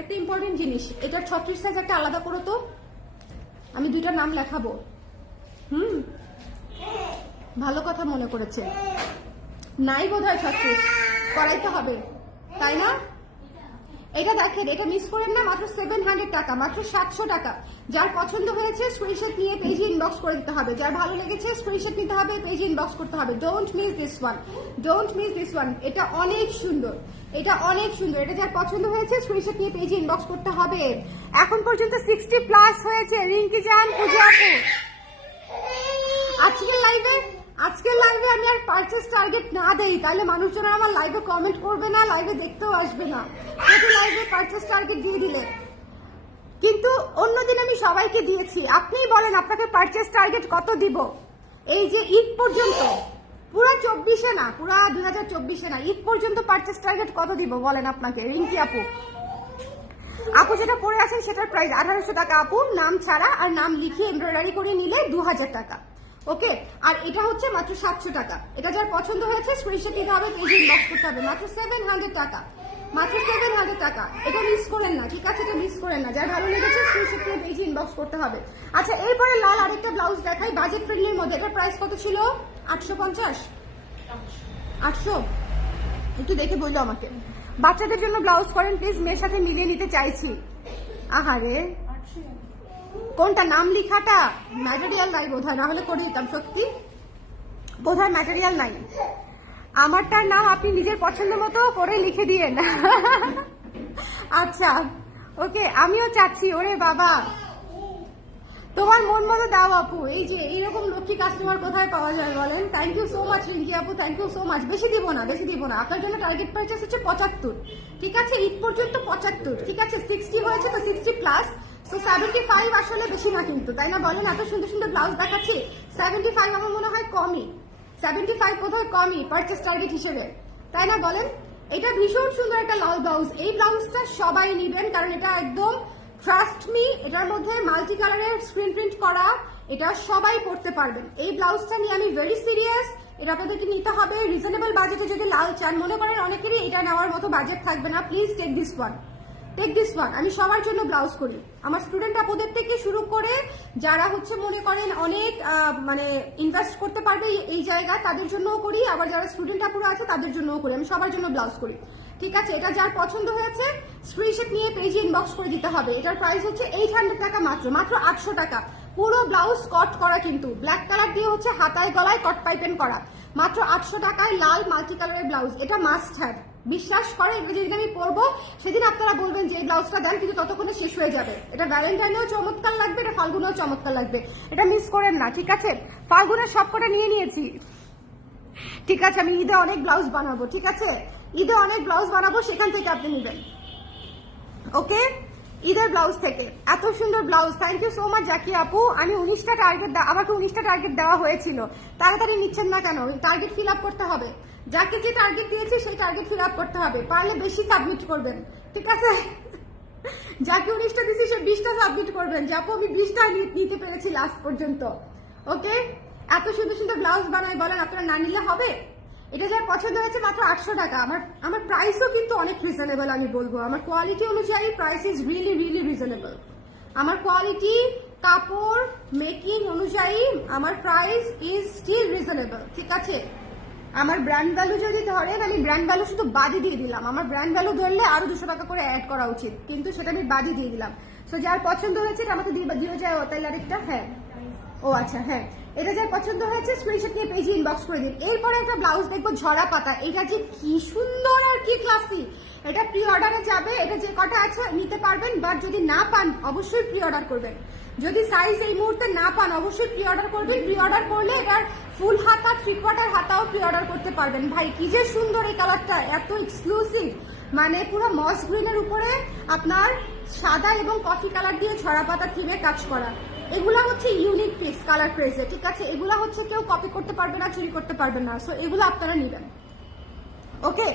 একটা ইম্পর্টেন্ট জিনিস, এটার 36 সাইজ একটা আলাদা করো তো, আমি 2টা নাম লেখাবো। ভালো কথা মনে করেছে, নাই বোধহয় 36, করাইতে হবে তাই না? এটা দেখেন, এটা মিস করেন না, মাত্র 700 টাকা, মাত্র 700 টাকা। যার পছন্দ হয়েছে স্ক্রিনশট নিয়ে পেজে ইনবক্স করে দিতে হবে, যার ভালো লেগেছে স্ক্রিনশট নিতে হবে, পেজে ইনবক্স করতে হবে। Don't miss this one, don't miss this one. এটা অনেক সুন্দর, এটা অনেক সুন্দর। এটা যার পছন্দ হয়েছে স্ক্রিনশট নিয়ে পেজে ইনবক্স করতে হবে। এখন পর্যন্ত 60+ হয়েছে। রিঙ্কি জান, পূজা আপু, আজকের লাইভে আমি আর পারচেজ টার্গেট না দেই, তাহলে মানুষজন আমার লাইভে কমেন্ট করবে না, লাইভে দেখতেও আসবে না। প্রতি লাইভে পারচেজ টার্গেট দিয়ে দিলে, কিন্তু অন্যদিন আমি সবাইকে দিয়েছি। আপনিই বলেন আপনাকে পারচেজ টার্গেট কত দিব? এই যে ঈদ পর্যন্ত, পুরো 24-এ না, পুরো 2024-এ না, ঈদ পর্যন্ত পারচেজ টার্গেট কত দিব বলেন আপনাকে? রিঙ্কি আপু, আপু যেটা পরে আছেন সেটার প্রাইস 1800 টাকা আপু, নাম ছাড়া, আর নাম লিখে এমব্রয়ডারি করে নিলে 2000 টাকা। ওকে, আর এটা হচ্ছে মাত্র 700 টাকা। এটা যার পছন্দ হয়েছে স্ক্রিনশট নিতে হবে, পেজে ইনবক্স করতে হবে। মাত্র 700 টাকা, মাত্র 700 টাকা। এটা মিস করেন না, ঠিক আছে? এটা মিস করেন না, যার ভালো লেগেছে স্ক্রিনশট নিয়ে পেজে ইনবক্স করতে হবে। আচ্ছা, এরপরে লাল আরেকটা ব্লাউজ দেখাই, বাজেট ফ্রেন্ডলির মধ্যে। এটার প্রাইস কত ছিল? 850, 800, একটু দেখে বললো আমাকে। বাচ্চাদের জন্য ব্লাউজ করেন প্লিজ, মেয়ের সাথে মিলিয়ে নিতে চাইছি। আহারে, কোনটা? নাম লিখাটা ম্যাটেরিয়াল নাই বোধহয়, না হলে করে দিতাম। সত্যি বোধহয় ম্যাটেরিয়াল নাই। আমারটার নাম আপনি নিজের পছন্দ মতো করে লিখে দিয়েন। আচ্ছা ওকে, আমিও চাচ্ছি। ওরে বাবা, তোমার মন মতো দাও আপু। এই যে এইরকম লক্ষ্মী কাস্টমার কোথায় পাওয়া যায় বলেন? Thank you so much Rinki আপু, থ্যাংক ইউ সো মাচ। বেশি দিব না, বেশি দিব না। আপনার জন্য টার্গেট পারচেস হচ্ছে 75, ঠিক আছে? ঈদ পর্যন্ত 75, ঠিক আছে? 60 হয়েছে তো 60+, তো 75 আসলে বেশি না কিন্তু, তাই না বলেন? এত সুন্দর সুন্দর ব্লাউজ দেখাচ্ছি, 75 আমার মনে হয় কমই, 75 বোধহয় কমই পারচেস টার্গেট হিসেবে, তাই না বলেন? এটা ভীষণ সুন্দর একটা লাল ব্লাউজ। এই ব্লাউজটা সবাই নিবেন, কারণ এটা একদম ট্রাস্ট মি, এটার মধ্যে মাল্টি কালারের স্ক্রিন প্রিন্ট করা, এটা সবাই পরতে পারবেন। এই ব্লাউজটা নিয়ে আমি ভেরি সিরিয়াস, এটা আপনাদেরকে নিতে হবে রিজনেবল বাজেটে। যদি লাল চান, মনে করেন অনেকেরই এটা নেওয়ার মতো বাজেট থাকবে না, please take this one, take this one. আমি সবার জন্য ব্লাউজ করি, আমার স্টুডেন্ট আপুদের থেকে শুরু করে যারা হচ্ছে মনে করেন অনেক মানে ইনভেস্ট করতে পারবে এই জায়গা, তাদের জন্যও করি, আবার যারা স্টুডেন্ট আপুরা আছে তাদের জন্যও করি। আমি সবার জন্য ব্লাউজ করি। ঠিক আছে, এটা যার পছন্দ হয়েছে স্ক্রিনশট নিয়ে পেজে ইনবক্স করে দিতে হবে। এটার প্রাইস হচ্ছে 800 টাকা, মাত্র 800 টাকা। পুরো ব্লাউজ কট করা, কিন্তু ব্ল্যাক কালার দিয়ে হচ্ছে হাতায় গলায় কট পাইপেন করা, মাত্র 800 টাকায় লাল মাল্টি কালারের ব্লাউজ। এটা মাস্ট হ্যাভ, বিশ্বাস করে এগুলো যেদিন আমি পরবো সেদিন আপনারা বলবেন যে এই ব্লাউজটা দেন, কিন্তু ততক্ষণে শেষ হয়ে যাবে। এটা ভ্যালেন্টাইনেও চমৎকার লাগবে, এটা ফাল্গুনেও চমৎকার লাগবে, এটা মিস করেন না। ঠিক আছে, ফাল্গুনের সবকটা নিয়ে নিয়েছি। ঠিক আছে, আমি ঈদে অনেক ব্লাউজ বানাবো, ঠিক আছে, ঈদে অনেক ব্লাউজ বানাবো, সেখান থেকে আপনি নেবেন। ওকে, ঈদের ব্লাউজ থেকে এত সুন্দর blouse. Thank you so much Zaki আপু। আমি 19টা টার্গেট, আমাকে 19টা টার্গেট দেওয়া হয়েছিল, তাড়াতাড়ি নিচ্ছেন না কেন? টার্গেট ফিল আপ করতে হবে, যাকে যে টার্গেট দিয়েছি সেই টার্গেট ফিল আপ করতে হবে, পারলে বেশি সাবমিট করবেন। ঠিক আছে, যাকে 19টা দিয়েছি সে 20টা সাবমিট করবেন। যাপু আমি 20টা নিতে পেরেছি লাস্ট পর্যন্ত। ওকে, এত সুন্দর সুন্দর ব্লাউজ বানাই, বলেন আপনারা না নিলে হবে? এটা যার পছন্দ হয়েছে মাত্র 800 টাকা। আমার প্রাইসও কিন্তু অনেক রিজনেবল, আমি বলবো আমার কোয়ালিটি অনুযায়ী price is really really reasonable. আমার কোয়ালিটি, কাপড়, মেকিং অনুযায়ী আমার প্রাইস ইজ স্টিল রিজনেবল। ঠিক আছে, আমার ব্র্যান্ড ভ্যালু যদি ধরেন, আমি ব্র্যান্ড ভ্যালু শুধু বাদই দিয়ে দিলাম। আমার ব্র্যান্ড ভ্যালু ধরলে আরো 200 টাকা করে অ্যাড করা উচিত, কিন্তু সেটা আমি বাদই দিয়ে দিলাম। সো যার পছন্দ হয়েছে এটা আমাকে দিয়ে যায়। তাইলে আরেকটা, হ্যাঁ, ও আচ্ছা, হ্যাঁ, এটা যার পছন্দ হয়েছে স্ক্রিনশট নিয়ে পেজে ইনবক্স করে দিন। এরপরে একটা ব্লাউজ দেখবো ঝরা পাতা, এটা যে কি সুন্দর আর কি ক্লাসি। এটা প্রি অর্ডারে যাবে, এটা যে কটা আছে নিতে পারবেন, বাট যদি না পান অবশ্যই প্রি অর্ডার করবেন। যদি সাইজ এই মুহূর্তে না পান অবশ্যই প্রি অর্ডার করবেন। প্রি অর্ডার করলে এটার ফুল হাতা, 3/4 হাতাও প্রি অর্ডার করতে পারবেন। ভাই কি যে সুন্দর এই কালারটা, এত এক্সক্লুসিভ, মানে পুরো মস গ্রিনের উপরে আপনার সাদা এবং কফি কালার দিয়ে ঝরা পাতা থিমে কাজ করা। এগুলা হচ্ছে ইউনিক পিস কালার ক্রেজে। ঠিক আছে, এগুলা হচ্ছে কেউ কপি করতে পারবে না, চুরি করতে পারবে না। সো এগুলো আপনারা নেবেন। ওকে,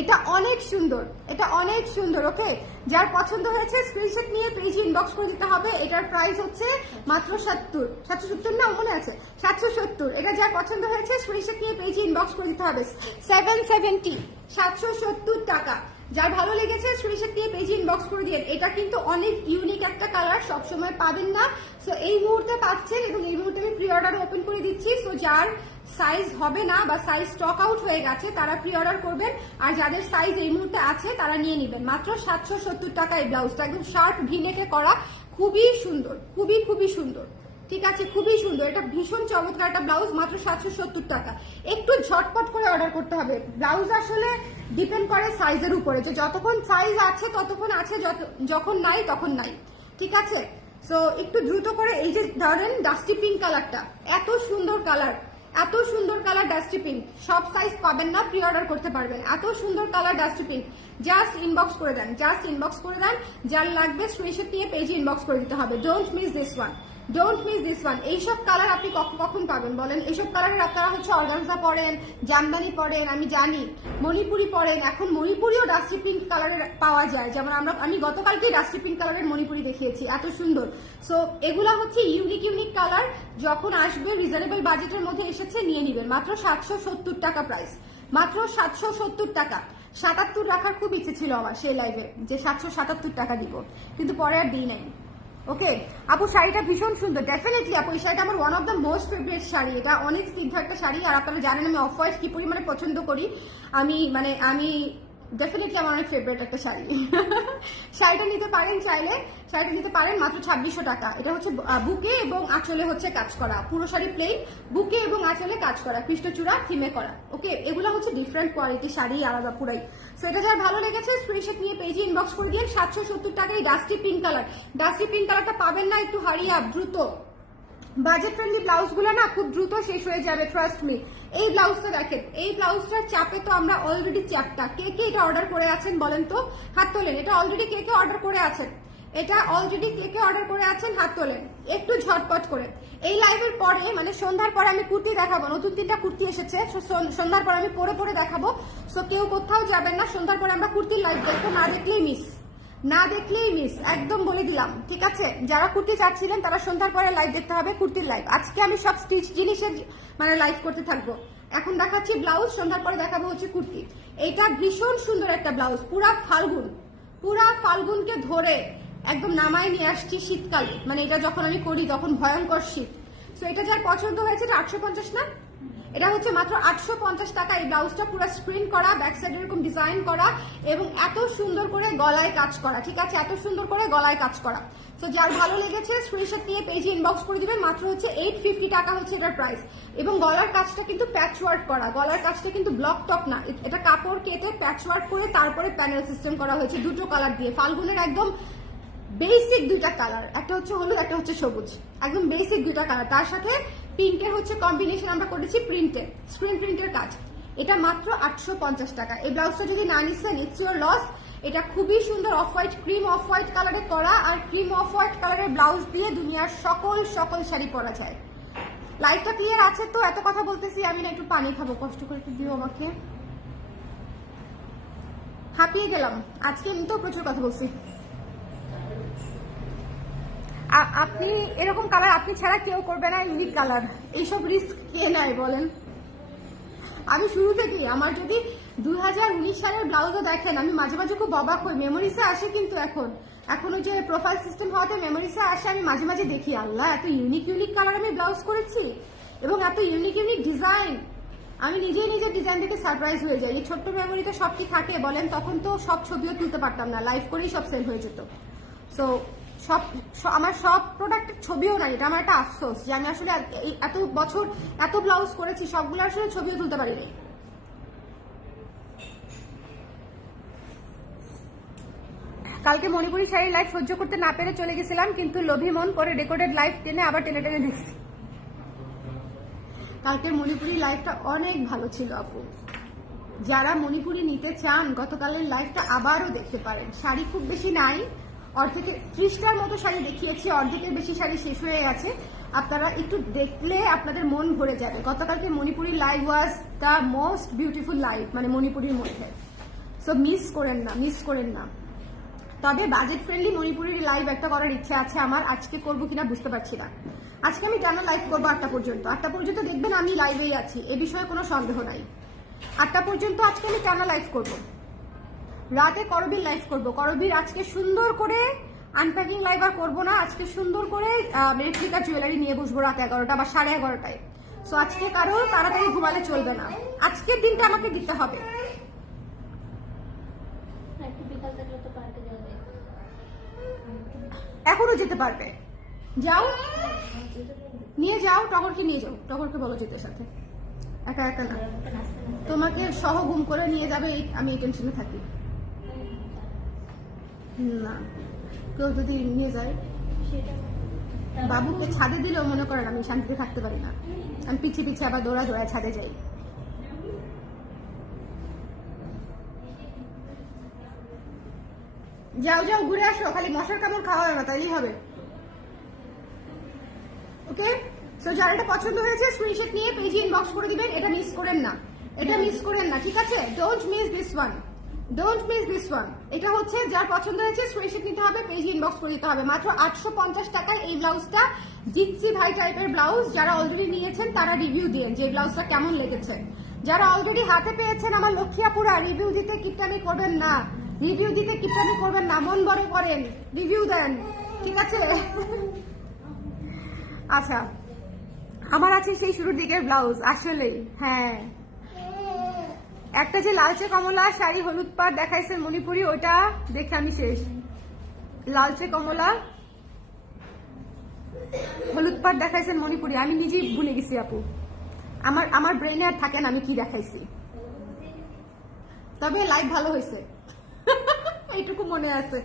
এটা অনেক সুন্দর, এটা অনেক সুন্দর। ওকে, যার পছন্দ হয়েছে স্ক্রিনশট নিয়ে পেজে ইনবক্স করে দিতে হবে। এটার প্রাইস হচ্ছে মাত্র 770 না, মনে আছে 770। এটা যার পছন্দ হয়েছে স্ক্রিনশট নিয়ে পেজে ইনবক্স করে দিতে হবে। 770, 770 টাকা। যার ভালো লেগেছে স্ক্রিনশট নিয়ে পেজে ইনবক্স করে দিন। এটা কিন্তু অনেক ইউনিক একটা কালার, সবসময় পাবেন না। সো এই মুহূর্তে পাচ্ছেন, এবং এই মুহূর্তে আমি প্রি অর্ডার ওপেন করে দিচ্ছি। সো যার সাইজ হবে না বা সাইজ স্টক আউট হয়ে গেছে তারা প্রি অর্ডার করবেন, আর যাদের সাইজ এই মুহূর্তে আছে তারা নিয়ে নেবেন। মাত্র 770 টাকা এই ব্লাউজটা, একদম শার্প ভিনেকে করা, খুবই সুন্দর, খুবই খুবই সুন্দর। ঠিক আছে, খুবই সুন্দর, এটা ভীষণ চমৎকার একটা ব্লাউজ, মাত্র 770 টাকা। একটু ঝটপট করে অর্ডার করতে হবে। ব্লাউজ আসলে ডিপেন্ড করে সাইজের উপরে, যে যতক্ষণ সাইজ আছে ততক্ষণ আছে, যখন নাই তখন নাই। ঠিক আছে, সো একটু দ্রুত করে। এই যে ধরেন ডাস্টি পিঙ্ক কালারটা, এত সুন্দর কালার, এত সুন্দর কালার ডাস্টি পিঙ্ক, সব সাইজ পাবেন না, প্রি অর্ডার করতে পারবেন। এত সুন্দর colour dusty pink, just inbox করে দেন, জাস্ট ইনবক্স করে দেন। যার লাগবে স্ক্রিনশট নিয়ে পেজে ইনবক্স করে দিতে হবে। Don't miss this one, don't miss this one. এইসব কালার আপনি কখন পাবেন বলেন? এইসব কালারের আপনারা হচ্ছে অর্গানজা পরেন, জামদানি পরেন, আমি জানি মণিপুরি পরেন। এখন মণিপুরিও ডাস্টি পিঙ্ক কালারের পাওয়া যায়, যেমন আমি গতকালকে ডাস্টি পিঙ্ক কালারের মণিপুরি দেখিয়েছি, এত সুন্দর। সো এগুলা হচ্ছে ইউনিক ইউনিক কালার, যখন আসবে রিজনেবল বাজেটের মধ্যে এসেছে নিয়ে নিবেন। মাত্র 770 টাকা প্রাইস, মাত্র 770 টাকা। 77 রাখার খুব ইচ্ছে ছিল আমার সেই লাইভে, যে 777 টাকা দিব, কিন্তু পরে আর দিই নাই। ওকে আপু, শাড়িটা ভীষণ সুন্দর, ডেফিনেটলি আপু এই শাড়িটা আমার one of the most favourite sari. এটা অনেক স্নিগ্ধ একটা শাড়ি, আর আপনারা জানেন আমি অফ হোয়াইট কি পরিমাণে পছন্দ করি। আমি ডেফিনেটলি আমার অনেক ফেভারিট একটা শাড়ি। শাড়িটা নিতে পারেন, চাইলে শাড়িটা নিতে পারেন, মাত্র 2600 টাকা। এটা হচ্ছে বুকে এবং আঁচলে হচ্ছে কাজ করা, পুরো শাড়ি প্লেন, বুকে এবং আঁচলে কাজ করা, কৃষ্ণচূড়া থিমে করা। ওকে, এগুলো হচ্ছে ডিফারেন্ট কোয়ালিটি শাড়ি, আলাদা পুরাই। সো এটা যার ভালো লেগেছে স্ক্রিনশট নিয়ে পেজে ইনবক্স করে দিন। 770 টাকায় dusty pink colour, dusty pink কালারটা পাবেন না, একটু হারিয়ে আপ, দ্রুত। বাজেট ফ্রেন্ডলি ব্লাউজ গুলো না খুব দ্রুত শেষ হয়ে যাবে, ট্রাস্ট মি। এই ব্লাউজটা দেখেন, এই ব্লাউজটার চাপে তো আমরা অলরেডি চ্যাপটা। কে কে এটা অর্ডার করে আছেন বলেন তো, হাত তোলেন। এটা অলরেডি কে কে অর্ডার করে আছেন, এটা অলরেডি কে কে অর্ডার করে আছেন, হাত তোলেন একটু ঝটপট করে। এই লাইভের পরে মানে সন্ধ্যার পরে আমি কুর্তি দেখাবো, নতুন 3টা কুর্তি এসেছে, সন্ধ্যার পরে আমি পরে পরে দেখাবো। সো কেউ কোথাও যাবেন না, সন্ধ্যার পরে আমরা কুর্তির লাইভ দেখবো, না দেখলেই মিস, না দেখলেই মিস, একদম বলে দিলাম। ঠিক আছে, যারা কুর্তি চাচ্ছিলেন তারা সন্ধ্যার পরে লাইভ দেখতে হবে, কুর্তির লাইভ। আজকে আমি সব স্টিচ জিনিসের মানে লাইভ করতে থাকবো। এখন দেখাচ্ছি ব্লাউজ, সন্ধ্যার পরে দেখাবো হচ্ছে কুর্তি। এইটা ভীষণ সুন্দর একটা ব্লাউজ, পুরা ফাল্গুনকে ধরে একদম নামায় নিয়ে আসছি শীতকালে, মানে এটা যখন আমি করি তখন ভয়ঙ্কর শীত। সো এটা যার পছন্দ হয়েছে, এটা 850 না, এটা হচ্ছে মাত্র 850 টাকা। এই ব্লাউজটা পুরো স্ক্রিন করা, ব্যাক সাইড এরকম ডিজাইন করা এবং এত সুন্দর করে গলায় কাজ করা, ঠিক আছে, এত সুন্দর করে গলায় কাজ করা। তো যার ভালো লেগেছে স্ক্রিনশট নিয়ে পেজে ইনবক্স করে দিবেন। মাত্র হচ্ছে 850 টাকা হচ্ছে এটার প্রাইস। এবং গলার কাজটা কিন্তু প্যাচ ওয়ার্ক করা, গলার কাজটা কিন্তু ব্লক টপ না, এটা কাপড় কেটে প্যাচ ওয়ার্ক করে তারপরে প্যানেল সিস্টেম করা হয়েছে দুটো কালার দিয়ে। ফাল্গুনের একদম বেসিক দুইটা কালার, একটা হচ্ছে হলুদ, একটা হচ্ছে সবুজ, একদম বেসিক দুইটা কালার। তার সাথে পিঙ্কের হচ্ছে কম্বিনেশন আমরা করেছি প্রিন্টের, স্ক্রিন প্রিন্টের কাজ। এটা মাত্র 850 টাকা। এই ব্লাউজটা যদি না নিচ্ছেন ইটস ইউর লস। এটা খুবই সুন্দর off white, cream off white কালারে করা, আর ক্রিম অফ হোয়াইট কালারের ব্লাউজ দিয়ে দুনিয়ার সকল শাড়ি পরা যায়। লাইফটা ক্লিয়ার আছে তো? এত কথা বলতেছি আমি না, একটু পানি খাবো, কষ্ট করে একটু দিও আমাকে। হাঁপিয়ে গেলাম আজকে, আমি তো প্রচুর কথা বলছি। আপনি এরকম কালার আপনি ছাড়া কেউ করবে না, ইউনিক কালার, এইসব রিস্ক কে নেয় বলেন? আমি শুরু থেকেই, আমার যদি 2019 সালের ব্লাউজও দেখেন, আমি মাঝে মাঝে খুব অবাক হই, মেমোরিসে আসে কিন্তু এখন ওই যে প্রোফাইল সিস্টেম হওয়াতে মেমোরিসে আসে, আমি মাঝে মাঝে দেখি আল্লাহ এত ইউনিক কালার আমি ব্লাউজ করেছি এবং এত ইউনিক ডিজাইন। আমি নিজেই নিজের ডিজাইন দেখে সারপ্রাইজ হয়ে যাই। এই ছোট্ট মেমোরিতে সব কি থাকে বলেন? তখন তো সব ছবিও তুলতে পারতাম না, লাইভ করেই সব সেল হয়ে যেত। সো আমার সব প্রোডাক্টের ছবিও নাই, এটা আমার একটা আফসোস যে আমি আসলে এত বছর এত ব্লাউজ করেছি, সবগুলো আসলে ছবিও তুলতে পারিনি। কালকে মণিপুরি শাড়ির লাইভ সহ্য করতে না পেরে চলে গেছিলাম, কিন্তু লোভী মন পরে রেকর্ডেড লাইভ টেনে আবার টেনে টেনে দেখছি। কালকে মণিপুরি লাইভটা অনেক ভালো ছিল আপু। যারা মণিপুরি নিতে চান গতকালের লাইভটা আবারও দেখতে পারেন। শাড়ি খুব বেশি নাই, অর্ধেকের 30টার মতো শাড়ি দেখিয়েছি, অর্ধেকের বেশি শাড়ি শেষ হয়ে গেছে। আপনারা একটু দেখলে আপনাদের মন ভরে যাবে। গতকালকে Manipuri live was the most beautiful live, মানে মণিপুরির মধ্যে। সো মিস করেন না। তবে বাজেট ফ্রেন্ডলি মণিপুরির লাইভ একটা করার ইচ্ছে আছে আমার, আজকে করবো কিনা বুঝতে পারছি না। আজকে আমি কেন লাইভ করবো 8টা পর্যন্ত, 8টা পর্যন্ত দেখবেন আমি লাইভেই আছি, এ বিষয়ে কোনো সন্দেহ নাই। 8টা পর্যন্ত আজকে আমি কেন লাইভ করবো? রাতে করবীর লাইভ করবো। করবীর আজকে সুন্দর করে আনপ্যাকিং লাইভ আর করবো না, আজকে সুন্দর করে রেপ্লিকা জুয়েলারি নিয়ে বসবো রাত 11টা বা 11:30টায়। সো আজকে কারো তাড়াতাড়ি ঘুমালে চলবে না, আজকের দিনটা আমাকে দিতে হবে। এখনো যেতে পারবে, যাও নিয়ে যাও, টগরকে নিয়ে যাও, টগরকে বলো যেতে সাথে, একা একা না, তোমাকে সহ গুম করে নিয়ে যাবে আমি এই টেনশনে থাকি না। কেউ যদি নিয়ে যায়, বাবুকে ছাদে দিলেও মনে করেন আমি শান্তিতে থাকতে পারি না, আমি পিছিয়ে আবার দৌড়ায় ছাদে যাই। যাও ঘুরে আসো, খালি মশার কামড় খাওয়া হবে না, তাইলেই হবে। ওকে, সো যার এটা পছন্দ হয়েছে স্ক্রিনশট নিয়ে পেজে ইনবক্স করে দিবেন। এটা মিস করেন না, ঠিক আছে? Don't miss this one. এটা হচ্ছে যার পছন্দ হয়েছে স্ক্রিনশট নিতে হবে, পেজে ইনবক্স করে দিতে হবে। মাত্র 850 টাকায় এই ব্লাউজটা, জিৎসি ভাই টাইপের ব্লাউজ। যারা অলরেডি নিয়েছেন তারা রিভিউ দিন যে ব্লাউজটা কেমন লেগেছে। যারা অলরেডি হাতে পেয়েছেন আমার লক্ষ্মীপুরা, রিভিউ দিতে কিপটামি করবেন না, মন বড় করেন, রিভিউ দেন, ঠিক আছে? আচ্ছা, আমার আছে সেই শুরুর দিকের ব্লাউজ, আসলেই হ্যাঁ, একটা যে লালচে কমলা শাড়ি হলুদ পাড় দেখাইছেন মণিপুরি, ওটা দেখে আমি শেষ। লালচে কমলা হলুদ পাড় দেখাইছেন মণিপুরি, আমি নিজেই ভুলে গেছি আপু, আমার ব্রেনে আর থাকে না আমি কি দেখাইছি। তবে লাইভ ভালো হয়েছে এইটুকু মনে আছে।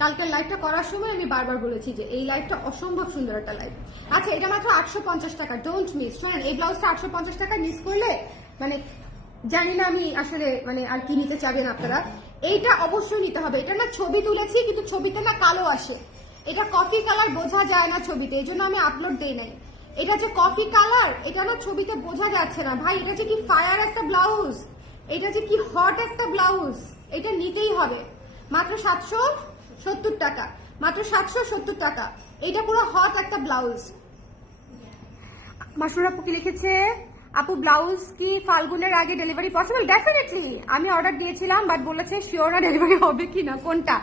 কালকের লাইভটা করার সময় আমি বারবার বলেছি যে এই লাইভটা অসম্ভব সুন্দর একটা লাইভ। আচ্ছা, এটা মাত্র 850 টাকা, ডোন্ট মিস। শোনেন, এই ব্লাউজটা 850 টাকা মিস করলে মানে জানি না আমি আসলে মানে আর কি নিতে চাবেন আপনারা। এইটা অবশ্যই নিতে হবে। এটা না ছবি তুলেছি, কিন্তু ছবিতে না কালো আসে, এটা কফি কালার বোঝা যায় না ছবিতে, এই জন্য আমি আপলোড দেই নাই। এটা যে কফি কালার, এটা না ছবিতে বোঝা যাচ্ছে না ভাই। এটা যে কি ফায়ার একটা ব্লাউজ, এটা যে কি হট একটা ব্লাউজ, এটা নিতেই হবে। মাত্র 770 টাকা, মাত্র 770 টাকা। এটা পুরো হট একটা ব্লাউজ। মাসুর আপু কি লিখেছে, আপু ব্লাউজ কি ফাল্গুনের আগে ডেলিভারি পসিবল? ডেফিনেটলি, আমি অর্ডার দিয়েছিলাম বাট বলেছে শিওর না ডেলিভারি হবে কিনা। কোনটা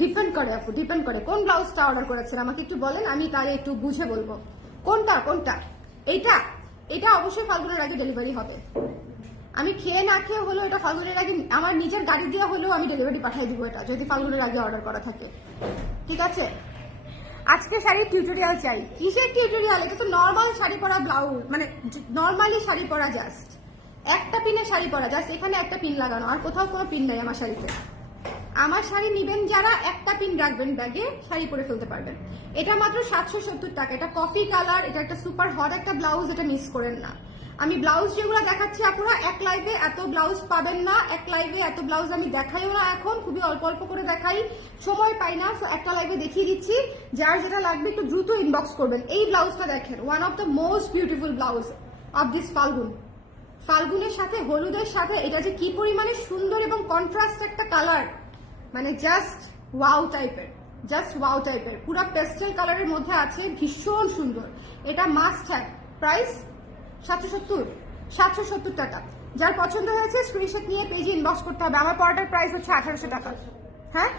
ডিপেন্ড করে আপু, ডিপেন্ড করে কোন ব্লাউজটা অর্ডার করেছেন আমাকে একটু বলেন, আমি তাই একটু বুঝে বলবো। কোনটা এইটা এটা অবশ্যই ফাল্গুনের আগে ডেলিভারি হবে। আমি খেয়ে না খেয়ে হলেও এটা ফাল্গুনের আগে আমার নিজের গাড়ি দিয়ে হলেও আমি ডেলিভারি পাঠিয়ে দিব এটা, যদি ফাল্গুনের আগে অর্ডার করা থাকে। ঠিক আছে, আজকে শাড়ির টিউটোরিয়াল চাই। কিসের টিউটোরিয়াল? এটা তো নর্মাল শাড়ি পরা ব্লাউজ, মানে নর্মালি শাড়ি পরা, জাস্ট একটা পিনের শাড়ি পরা, জাস্ট এখানে একটা পিন লাগানো, আর কোথাও কোনো পিন নাই আমার শাড়িতে। আমার শাড়ি নিবেন যারা, একটা পিন রাখবেন ব্যাগে, শাড়ি পরে ফেলতে পারবেন। এটা মাত্র 770 টাকা। এটা কফি কালার, এটা একটা সুপার হট একটা ব্লাউজ, এটা মিস করেন না। আমি ব্লাউজ যেগুলো দেখাচ্ছি আপনারা এক লাইভে এত ব্লাউজ পাবেন না, এক লাইভে এত ব্লাউজ আমি দেখাইও না, এখন খুবই অল্প অল্প করে দেখাই, সময় পাই না। একটা লাইভে দেখিয়ে দিচ্ছি, যার যেটা লাগবে একটু দ্রুত ইনবক্স করবেন। এই ব্লাউজটা দেখেন, one of the most beautiful blouse of this Falgun. ফাল্গুনের সাথে হলুদের সাথে এটা যে কি পরিমাণে সুন্দর এবং কন্ট্রাস্ট একটা কালার, মানে জাস্ট ওয়াও টাইপের, জাস্ট ওয়াও টাইপের, পুরো পেস্টেল কালারের মধ্যে আছে, ভীষণ সুন্দর। এটা মাস্ট হ্যাভ। প্রাইস 770 টাকা। যার পছন্দ হয়েছে স্ক্রিনশট নিয়ে পেজে ইনবক্স করতে হবে। আমার পড়াটার প্রাইস হচ্ছে 1800 টাকা। হ্যাঁ,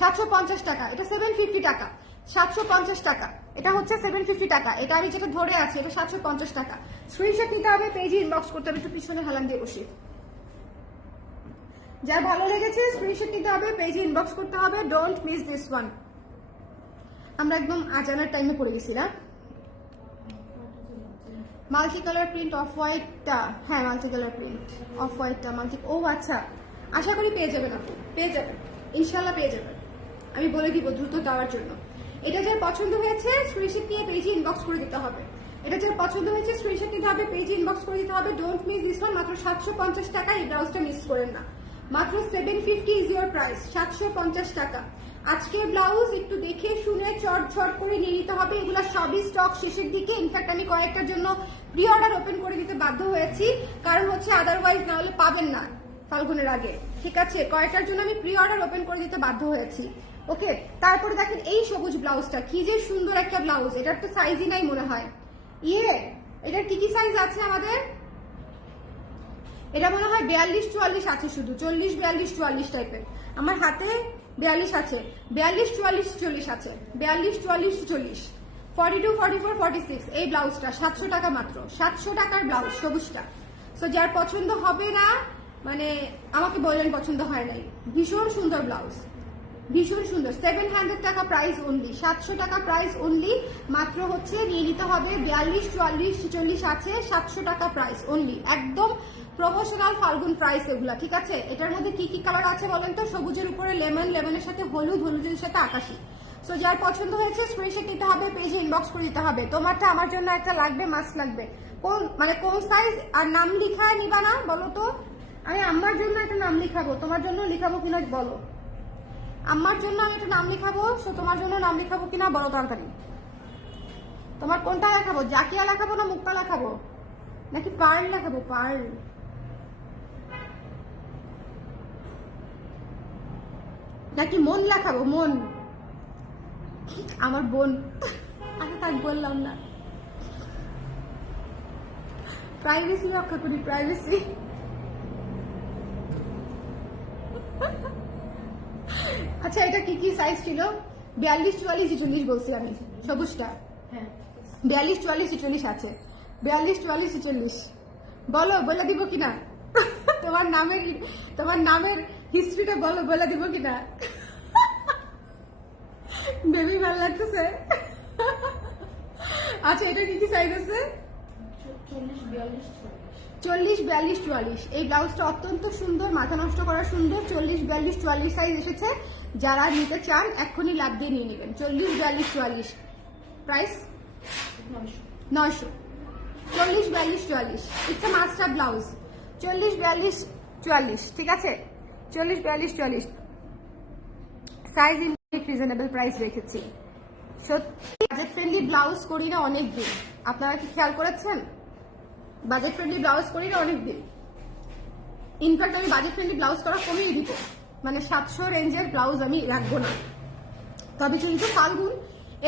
750 টাকা। এটা 750 টাকা। 750 টাকা। এটা হচ্ছে 750 টাকা। এটা আমি যেটা ধরে আছি এটা 750 টাকা। স্ক্রিনশট নিতে হবে, পেজে ইনবক্স করতে হবে। একটু পিছনে হেলান দিয়ে বসি। যার ভালো লেগেছে স্ক্রিনশট নিতে হবে, পেজে ইনবক্স করতে হবে। Don't miss this one. আমরা একদম আজানার টাইমে পড়ে গেছিলাম। মাল্টি কালার প্রিন্ট অফ হোয়াইটটা, হ্যাঁ মাল্টি কালার প্রিন্ট অফ হোয়াইটটা মাল্টি, ও আচ্ছা, আশা করি পেয়ে যাবেন, আপনি পেয়ে যাবেন, ইনশাল্লাহ পেয়ে যাবেন। আমি বলে দিব দ্রুত দেওয়ার জন্য। এটা যার পছন্দ হয়েছে স্ক্রিনশট নিয়ে পেজে ইনবক্স করে দিতে হবে। এটা যার পছন্দ হয়েছে স্ক্রিনশট নিতে হবে, পেজে ইনবক্স করে দিতে হবে। Don't miss this one. মাত্র 750 টাকা। এই ব্লাউজটা মিস করেন না। মাত্র 750 ইজ ইউর প্রাইস। 750 টাকা। আজকের ব্লাউজ একটু দেখে শুনে চট করে নিয়ে নিতে হবে। এগুলো সবই স্টক শেষের দিকে। ইনফ্যাক্ট আমি কয়েকটার জন্য প্রি অর্ডার ওপেন করে দিতে বাধ্য হয়েছি, কারণ হচ্ছে আদারওয়াইজ না হলে পাবেন না ফাল্গুনের আগে। ঠিক আছে, কয়েকটার জন্য আমি প্রি অর্ডার ওপেন করে দিতে বাধ্য হয়েছি। ওকে, তারপরে দেখেন এই সবুজ ব্লাউজটা, কি যে সুন্দর একটা ব্লাউজ। এটার তো সাইজই নাই মনে হয়। এটার কি কি সাইজ আছে আমাদের? এটা মনে হয় 42-44 আছে, শুধু 40-42-44 টাইপের। আমার হাতে 42 আছে, 42-44-40 আছে, 42-44-40, 42-44-46। এই ব্লাউজটা 700 টাকা মাত্র। 700 টাকার ব্লাউজ, সবুজটা। সো যার পছন্দ হবে না, মানে আমাকে বললেন পছন্দ হয় নাই। ভীষণ সুন্দর ব্লাউজ, ভীষণ সুন্দর। 700 টাকা প্রাইস অনলি, 700 টাকা প্রাইস অনলি। মাত্র হচ্ছে নিয়ে নিতে হবে। 42-44-46 আছে, 700 টাকা প্রাইস অনলি। একদম প্রমোশনাল ফাল্গুন প্রাইস এগুলা। ঠিক আছে, এটার মধ্যে কি কি কালার আছে বলেন তো? সবুজের উপরে লেমন, লেমনের সাথে হলুদ, হলুদের সাথে আকাশি। সো যার পছন্দ হয়েছে স্ক্রিনশট নিতে হবে, পেজে ইনবক্স করে দিতে হবে। তোমারটা আমার জন্য একটা লাগবে, মাস্ট লাগবে। কোন সাইজ আর নাম লিখায় নিবা না বলো তো? আমি আমার জন্য একটা নাম লিখাবো, তোমার জন্য লিখাবো কিনা বলো। আমার জন্য আমি একটা নাম লিখাবো, সো তোমার জন্য নাম লিখাবো কিনা বলো তাড়াতাড়ি। তোমার কোনটা লেখাবো? জাকিয়া লেখাবো না মুক্তা লেখাবো নাকি পার্ল লেখাবো? পার্ল নাকি মন লেখাবো? মন, আমার বোন। আচ্ছা তাই বললাম না, প্রাইভেসি রক্ষা করি, প্রাইভেসি। আচ্ছা এটা কি কি সাইজ ছিল? 42-44-46 বলছি আমি, সবুজটা। 42-44-46 আছে, 42-44-46। বলো, বলে দিব কিনা? তোমার নামের হিস্ট্রিটা বলো, বলে দিব কিনা? বেবি ভালো লাগতেছে। আচ্ছা এটা কি কি সাইজ আছে? 40-42-44। এই ব্লাউজটা অত্যন্ত সুন্দর, মাথা নষ্ট করা সুন্দর। 40-42-44 সাইজ এসেছে। যারা নিতে চান এক্ষুনি লাভ দিয়ে নিয়ে নেবেন। 40-42-44 price 900। 40-42-44 it's a master blouse. 40-42-44 ঠিক আছে, 40-42-44 সাইজ ইন রিজনেবল প্রাইস রেখেছি। সত্যি বাজেট ফ্রেন্ডলি ব্লাউজ করি না অনেকদিন, আপনারা কি খেয়াল করেছেন? বাজেট ফ্রেন্ডলি ব্লাউজ করি না অনেকদিন। ইনফ্যাক্ট আমি বাজেট ফ্রেন্ডলি ব্লাউজ করা কমিয়ে দিব, মানে 700 রেঞ্জের ব্লাউজ আমি রাখবো না। তবে কিন্তু ফাল্গুন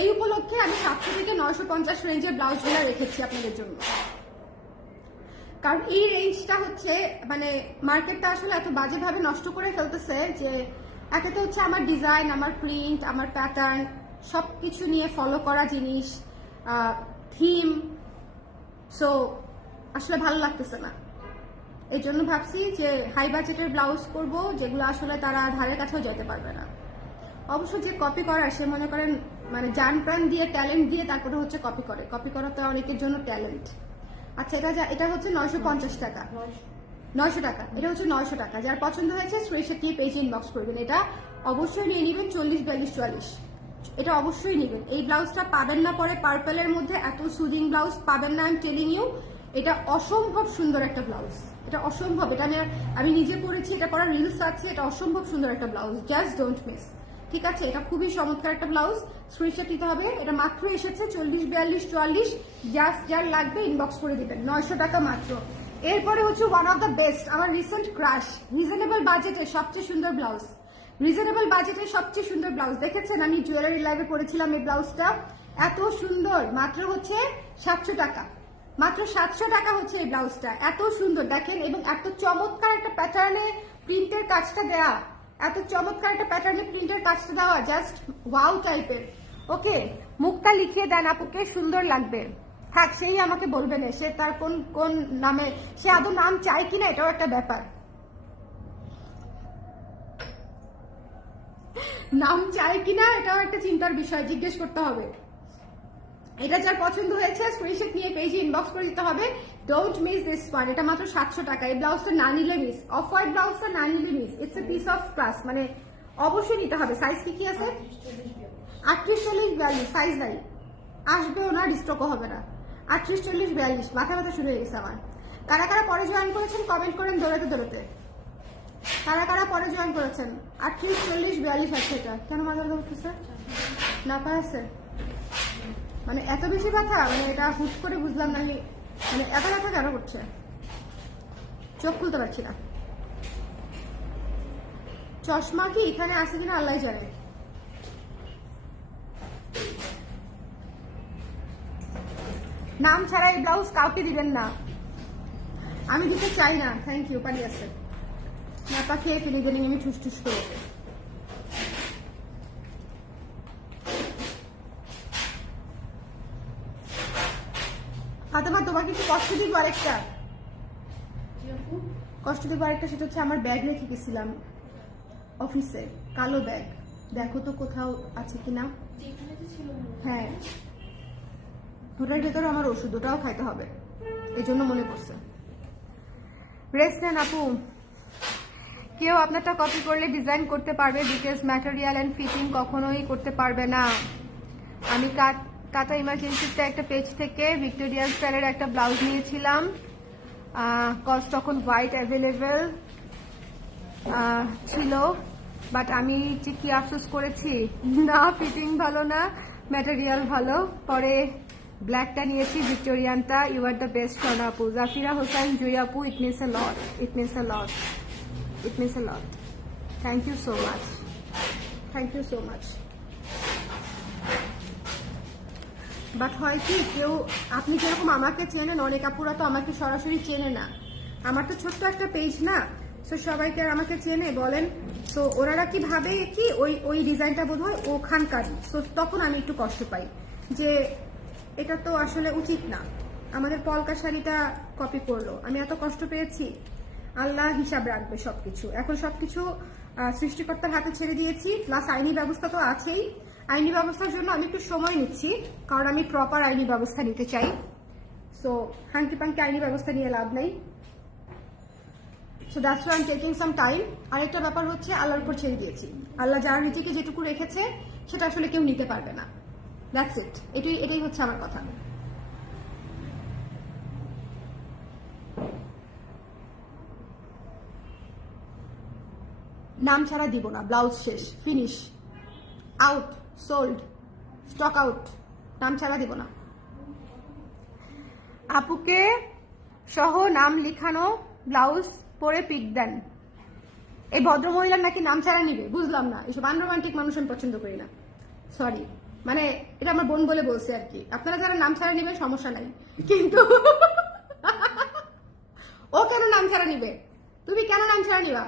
এই উপলক্ষে আমি 700 থেকে 950 রেঞ্জের ব্লাউজগুলো রেখেছি আপনাদের জন্য। কারণ এই রেঞ্জটা হচ্ছে মানে মার্কেটটা আসলে এত বাজেভাবে নষ্ট করে ফেলতেছে যে একে তো হচ্ছে আমার ডিজাইন, আমার প্রিন্ট, আমার প্যাটার্ন সবকিছু নিয়ে ফলো করা জিনিস, থিম। সো আসলে ভালো লাগতেছে না। এই জন্য ভাবছি যে হাই বাজেটের ব্লাউজ করব, যেগুলো আসলে তারা ধারের কাছেও যেতে পারবে না। অবশ্য যে কপি করার, সে মনে করেন মানে জান প্রাণ দিয়ে, ট্যালেন্ট দিয়ে তারপরে হচ্ছে কপি করে। কপি করা তো অনেকের জন্য ট্যালেন্ট। আচ্ছা, এটা হচ্ছে 950 টাকা, 900 টাকা। এটা হচ্ছে 900 টাকা। যার পছন্দ হয়েছে স্ক্রিনশট নিয়ে পেজে ইনবক্স করবেন। এটা অবশ্যই নিয়ে নেবেন 40, 42, 44। এটা অবশ্যই নেবেন। এই ব্লাউজটা পাবেন না পরে পার্পেলের মধ্যে, এত সুদিং ব্লাউজ পাবেন না, আই এম টেলিং ইউ। এটা অসম্ভব সুন্দর একটা ব্লাউজ, এটা অসম্ভব। এটা আমি নিজে পরেছি, এটা পরা রিলস আছে। এটা অসম্ভব সুন্দর একটা ব্লাউজ, জাস্ট ডোন্ট মিস। ঠিক আছে, এটা খুবই চমৎকার একটা ব্লাউজ। স্ক্রিনশট নিতে হবে। এটা মাত্র এসেছে 40, 42, 44। জাস্ট যার লাগবে ইনবক্স করে দিবেন, 900 টাকা মাত্র। এরপরে হচ্ছে ওয়ান অফ দ্য বেস্ট, আমার রিসেন্ট ক্রাশ, রিজনেবল বাজেটে সবচেয়ে সুন্দর ব্লাউজ। রিজনেবল বাজেটে সবচেয়ে সুন্দর ব্লাউজ দেখেছেন, আমি জুয়েলারি লাইভে পরেছিলাম এই ব্লাউজটা, এত সুন্দর। মাত্র হচ্ছে 700 টাকা, মাত্র 700 টাকা হচ্ছে এই ব্লাউজটা। এত সুন্দর দেখেন, এবং এত চমৎকার একটা প্যাটার্নে প্রিন্টের কাজটা দেয়া, এত চমৎকার একটা প্যাটার্নে প্রিন্টের কাজটা দেওয়া, জাস্ট ওয়াও টাইপের। ওকে, মুখটা লিখিয়ে দেন আপুকে, সুন্দর লাগবে। থাক, সেই আমাকে বলবেন সে তার কোন কোন নামে, সে আদৌ নাম চায় কিনা, এটাও একটা ব্যাপার। নাম চায় কিনা এটাও একটা চিন্তার বিষয়, জিজ্ঞেস করতে হবে। এটা যার পছন্দ হয়েছে স্ক্রিনশট নিয়ে পেজে ইনবক্স করে দিতে হবে। Don't miss this one. এটা মাত্র 700 টাকা। এই ব্লাউজটা না নিলে মিস, অফ হোয়াইট ব্লাউজটা না নিলে miss. It's a piece of class, মানে অবশ্যই নিতে হবে। সাইজ কি আছে? 38, 40, 42 সাইজ নাই, আসবেও না, ডিস্ট্রকও হবে না। 38, 40, 42 মাথা ব্যথা শুরু হয়ে গেছে আমার। কারা কারা পরে জয়েন করেছেন কমেন্ট করেন দৌড়াতে দৌড়াতে। কারা কারা পরে জয়েন করেছেন? 38, 40, 42 আছে। এটা কেন মাথা ব্যথা করতেছে? না পাচ্ছে, মানে এত বেশি ব্যথা, মানে এটা হুট করে বুঝলাম না, মানে এত ব্যথা কেন করছে? চোখ খুলতে পারছি না। চশমা কি এখানে আছে কিনা আল্লাহ জানে। নাম ছাড়া এই ব্লাউজ কাউকে দিবেন না, আমি দিতে চাই না। থ্যাংক ইউ, পানি আছে নাপা খেয়ে ফেলে গেলেন, আমি ঠুস ঠুস করে। ফাতেমা, তোমাকে একটু কষ্ট দিব আরেকটা, কষ্ট দিব আরেকটা। সেটা হচ্ছে আমার ব্যাগ রেখে গেছিলাম অফিসে, কালো ব্যাগ, দেখো তো কোথাও আছে কিনা। হ্যাঁ, ওটার ভেতরে আমার ওষুধ, ওটাও খাইতে হবে, এই জন্য মনে পড়ছে। রেস্ট নেন আপু। কেউ আপনারটা কপি করলে ডিজাইন করতে পারবে, বিকজ ম্যাটেরিয়াল অ্যান্ড ফিটিং কখনোই করতে পারবে না। আমি কাটা ইমার্জেন্সিতে একটা পেজ থেকে ভিক্টোরিয়া স্টাইলের একটা ব্লাউজ নিয়েছিলাম, কজ তখন হোয়াইট অ্যাভেলেবেল ছিল, বাট আমি যে কি আফসোস করেছি, না ফিটিং ভালো না, ম্যাটেরিয়াল ভালো। পরে ব্ল্যাকটা নিয়েছি, ভিক্টোরিয়ানটা। You are the best for আপু। জাফিরা হোসেন, জুই আপু, it means a lot, it means a lot, it means a lot. Thank you so much, thank you so much. But হয় কি, কেউ আপনি যেরকম আমাকে চেনেন, অনেক আপুরা তো আমাকে সরাসরি চেনে না। আমার তো ছোট্ট একটা পেজ না, সো সবাইকে আর আমাকে চেনে বলেন। সো ওনারা কি ভাবে কি ওই ডিজাইনটা বোধ হয় ওখানকারই। সো তখন আমি একটু কষ্ট পাই যে এটা তো আসলে উচিত না, আমাদের পলকা শাড়িটা কপি করলো, আমি এত কষ্ট পেয়েছি। আল্লাহ হিসাব রাখবে সবকিছু। এখন সবকিছু সৃষ্টিকর্তার হাতে ছেড়ে দিয়েছি, প্লাস আইনি ব্যবস্থা তো আছেই। আইনি ব্যবস্থার জন্য আমি একটু সময় নিচ্ছি, কারণ আমি প্রপার আইনি ব্যবস্থা নিতে চাই। সো হাঙ্কি পাঙ্কি আইনি ব্যবস্থা নিয়ে লাভ নেই। So that's why I am taking some time. আরেকটা ব্যাপার হচ্ছে, আল্লাহর উপর ছেড়ে দিয়েছি। আল্লাহ যার রিজিকে যেটুকু রেখেছে সেটা আসলে কেউ নিতে পারবে না। দ্যাটস ইট, এটাই হচ্ছে আমার কথা। নাম ছাড়া দিব না, ব্লাউজ শেষ, finish, out, sold, stock out, নাম ছাড়া দিব না। আপুকে সহ নাম লিখানো ব্লাউজ পরে পিক দেন। এই ভদ্রমহিলার নাকি নাম ছাড়া নিবে, বুঝলাম না। এসব আনরোমান্টিক মানুষ আমি পছন্দ করি না, সরি। মানে এটা আমার বোন বলে বলছে আর কি। আপনারা যারা নাম ছাড়া নিবেন সমস্যা নাই, কিন্তু ও কেন নাম ছাড়া নিবে? তুমি কেন নাম ছাড়া নিবা?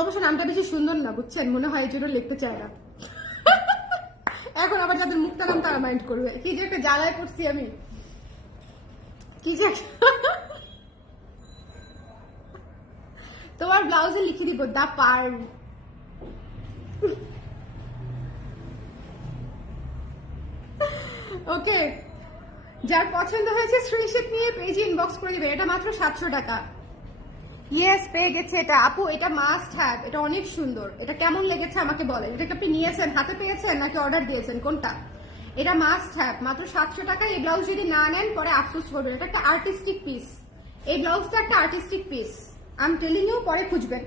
অবশ্য নামটা বেশি সুন্দর না, বুঝছেন, মনে হয় এই জন্য লিখতে চায় না। এখন আবার যাদের মুক্তা নাম তারা মাইন্ড করবে, কি যে একটা জ্বালায় পড়ছি আমি। কি যে তোমার ব্লাউজে লিখে দিব দা পার। ওকে, যার পছন্দ হয়েছে স্ক্রিনশট নিয়ে পেজে ইনবক্স করে দিবে। এটা মাত্র 700 টাকা। ইয়েস, পেয়ে গেছে এটা। আপু এটা মাস্ট হ্যাভ, এটা অনেক সুন্দর। এটা কেমন লেগেছে আমাকে বলেন। এটাকে আপনি নিয়েছেন, হাতে পেয়েছেন নাকি অর্ডার দিয়েছেন, কোনটা? এটা মাস্ট হ্যাভ, মাত্র 700 টাকা। এই ব্লাউজ যদি না নেন পরে আফসোস করবেন। এটা একটা আর্টিস্টিক পিস, এই ব্লাউজটা একটা artistic piece. I am telling you, পরে খুঁজবেন।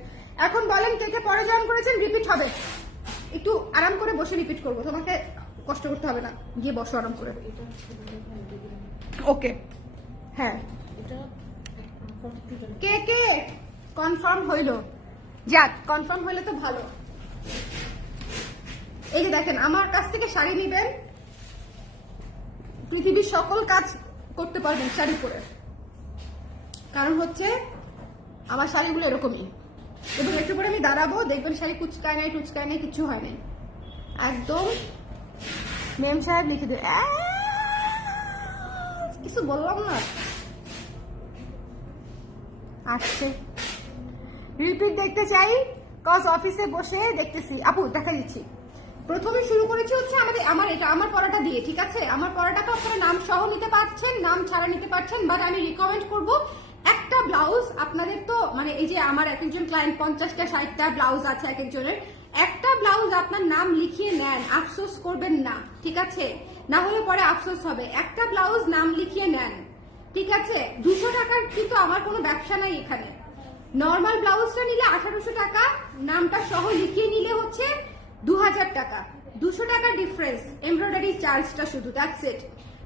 এখন বলেন কে কে পরে জয়েন করেছেন, রিপিট হবে। একটু আরাম করে বসে রিপিট করবো, তোমাকে কষ্ট করতে হবে না, গিয়ে বসো আরাম করে। ওকে, হ্যাঁ, কে কে কনফার্ম হইলো? যাক, কনফার্ম হইলে তো ভালো। এই যে দেখেন, আমার কাছ থেকে শাড়ি নিবেন, পৃথিবীর সকল কাজ করতে পারবেন শাড়ি পরে। কারণ হচ্ছে আমার শাড়িগুলো এরকমই। এবং একটু পরে আমি দাঁড়াবো, দেখবেন শাড়ি কুচকায় নাই টুচকায় নাই, কিছু হয় নাই, একদম মেম সাহেব লিখে দেবে। কিছু বললাম না, আসছে। রিপিট দেখতে চাই, কজ অফিসে বসে দেখতেছি। আপু দেখা দিচ্ছি। প্রথমে শুরু করেছি হচ্ছে আমার পড়াটা দিয়ে, ঠিক আছে? আমার পড়াটাকে আপনারা নাম সহ নিতে পারছেন, নাম ছাড়া নিতে পারছেন, বাট আমি রিকমেন্ড করব একটা ব্লাউজ আপনাদের তো মানে এই যে আমার এক একজন ক্লায়েন্ট 50টা 60টা ব্লাউজ আছে এক একজনের, একটা ব্লাউজ আপনার নাম লিখিয়ে নেন, আফসোস করবেন না, ঠিক আছে? না হলে পরে আফসোস হবে। একটা ব্লাউজ নাম লিখিয়ে নেন, ঠিক আছে? 200 টাকার কিন্তু আমার কোনো ব্যবসা নাই এখানে। নর্মাল ব্লাউজটা নিলে 1800 টাকা, নামটা সহ লিখিয়ে নিলে হচ্ছে 2000 টাকা। 200 টাকা ডিফারেন্স, এমব্রয়ডারি চার্জটা শুধু, দ্যাটস ইট,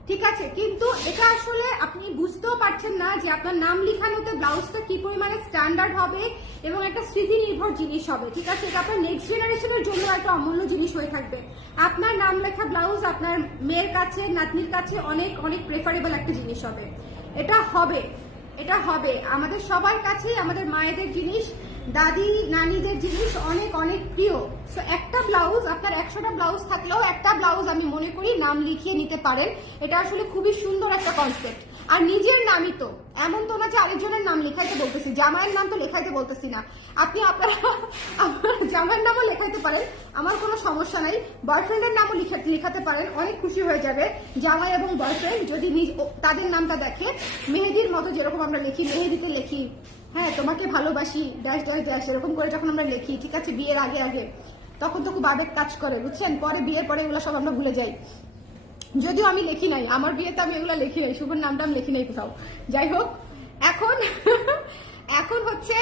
ঠিক আছে? কিন্তু এটা আসলে আপনি বুঝতেও পারছেন না যে আপনার নাম লিখানোতে ব্লাউজটা কি পরিমাণে স্ট্যান্ডার্ড হবে এবং একটা স্মৃতি নির্ভর জিনিস হবে, ঠিক আছে? এটা আপনার নেক্সট জেনারেশনের জন্য একটা অমূল্য জিনিস হয়ে থাকবে। আপনার নাম লেখা ব্লাউজ আপনার মেয়ের কাছে, নাতনির কাছে অনেক অনেক প্রেফারেবল একটা জিনিস হবে। এটা হবে, এটা হবে। আমাদের সবার কাছেই আমাদের মায়েদের জিনিস, দাদি নানিদের জিনিস অনেক অনেক প্রিয়। সো একটা ব্লাউজ, আপনার 100টা ব্লাউজ থাকলেও একটা ব্লাউজ আমি মনে করি নাম লিখিয়ে নিতে পারেন। এটা আসলে খুবই সুন্দর একটা কনসেপ্ট। আর নিজের নামই তো, এমন তো না যে আরেকজনের নাম লেখাইতে বলতেছি, জামাইয়ের নাম তো লেখাইতে বলতেছি না। আপনি আপনার জামাইয়ের নামও লেখাইতে পারেন, আমার কোনো সমস্যা নাই। বয়ফ্রেন্ডের নামও লেখাতে পারেন, অনেক খুশি হয়ে যাবে জামাই এবং বয়ফ্রেন্ড যদি তাদের নামটা দেখে। মেহেদির মতো যেরকম আমরা লিখি, মেহেদিতে লিখি হ্যাঁ তোমাকে ভালোবাসি ড্যাশ ড্যাশ ড্যাশ, এরকম করে যখন আমরা লিখি, ঠিক আছে, বিয়ের আগে আগে, তখন তো খুব আবেগ কাজ করে, বুঝছেন? পরে বিয়ের পরে এগুলো সব আমরা ভুলে যাই। যদিও আমি লিখি নাই, আমার বিয়েতে আমি এগুলো লিখি নাই, শুভর নামটা আমি লিখি নাই কোথাও। যাই হোক, এখন এখন হচ্ছে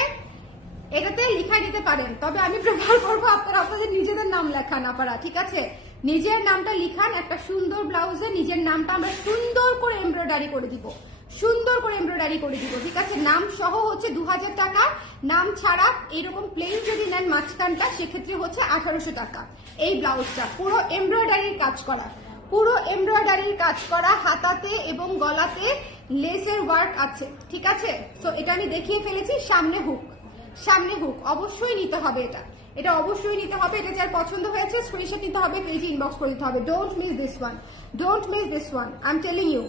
এটাতে লিখাই দিতে পারেন, তবে আমি প্রেফার করবো আপনারা আপনাদের নিজেদের নাম লেখান আপারা, ঠিক আছে? নিজের নামটা লিখান একটা সুন্দর ব্লাউজে, নিজের নামটা আমরা সুন্দর করে এমব্রয়ডারি করে দিব, সুন্দর করে এমব্রয়ডারি করে দিব, ঠিক আছে? নাম সহ হচ্ছে 2000 টাকা, নাম ছাড়া এরকম প্লেন যদি নেন মাঝখানটা সেক্ষেত্রে হচ্ছে 1800 টাকা। এই ব্লাউজটা পুরো এমব্রয়ডারির কাজ করা, পুরো এমব্রয়ডারির কাজ করা, হাতাতে এবং গলাতে লেসের ওয়ার্ক আছে, ঠিক আছে? সো এটা আমি দেখিয়ে ফেলেছি। সামনে হুক, সামনে হুক অবশ্যই নিতে হবে, এটা এটা অবশ্যই নিতে হবে। এটা যার পছন্দ হয়েছে স্ক্রিনশট নিতে হবে, পেজে ইনবক্স করে দিতে হবে। Don't miss this one, don't miss this one, I am telling you.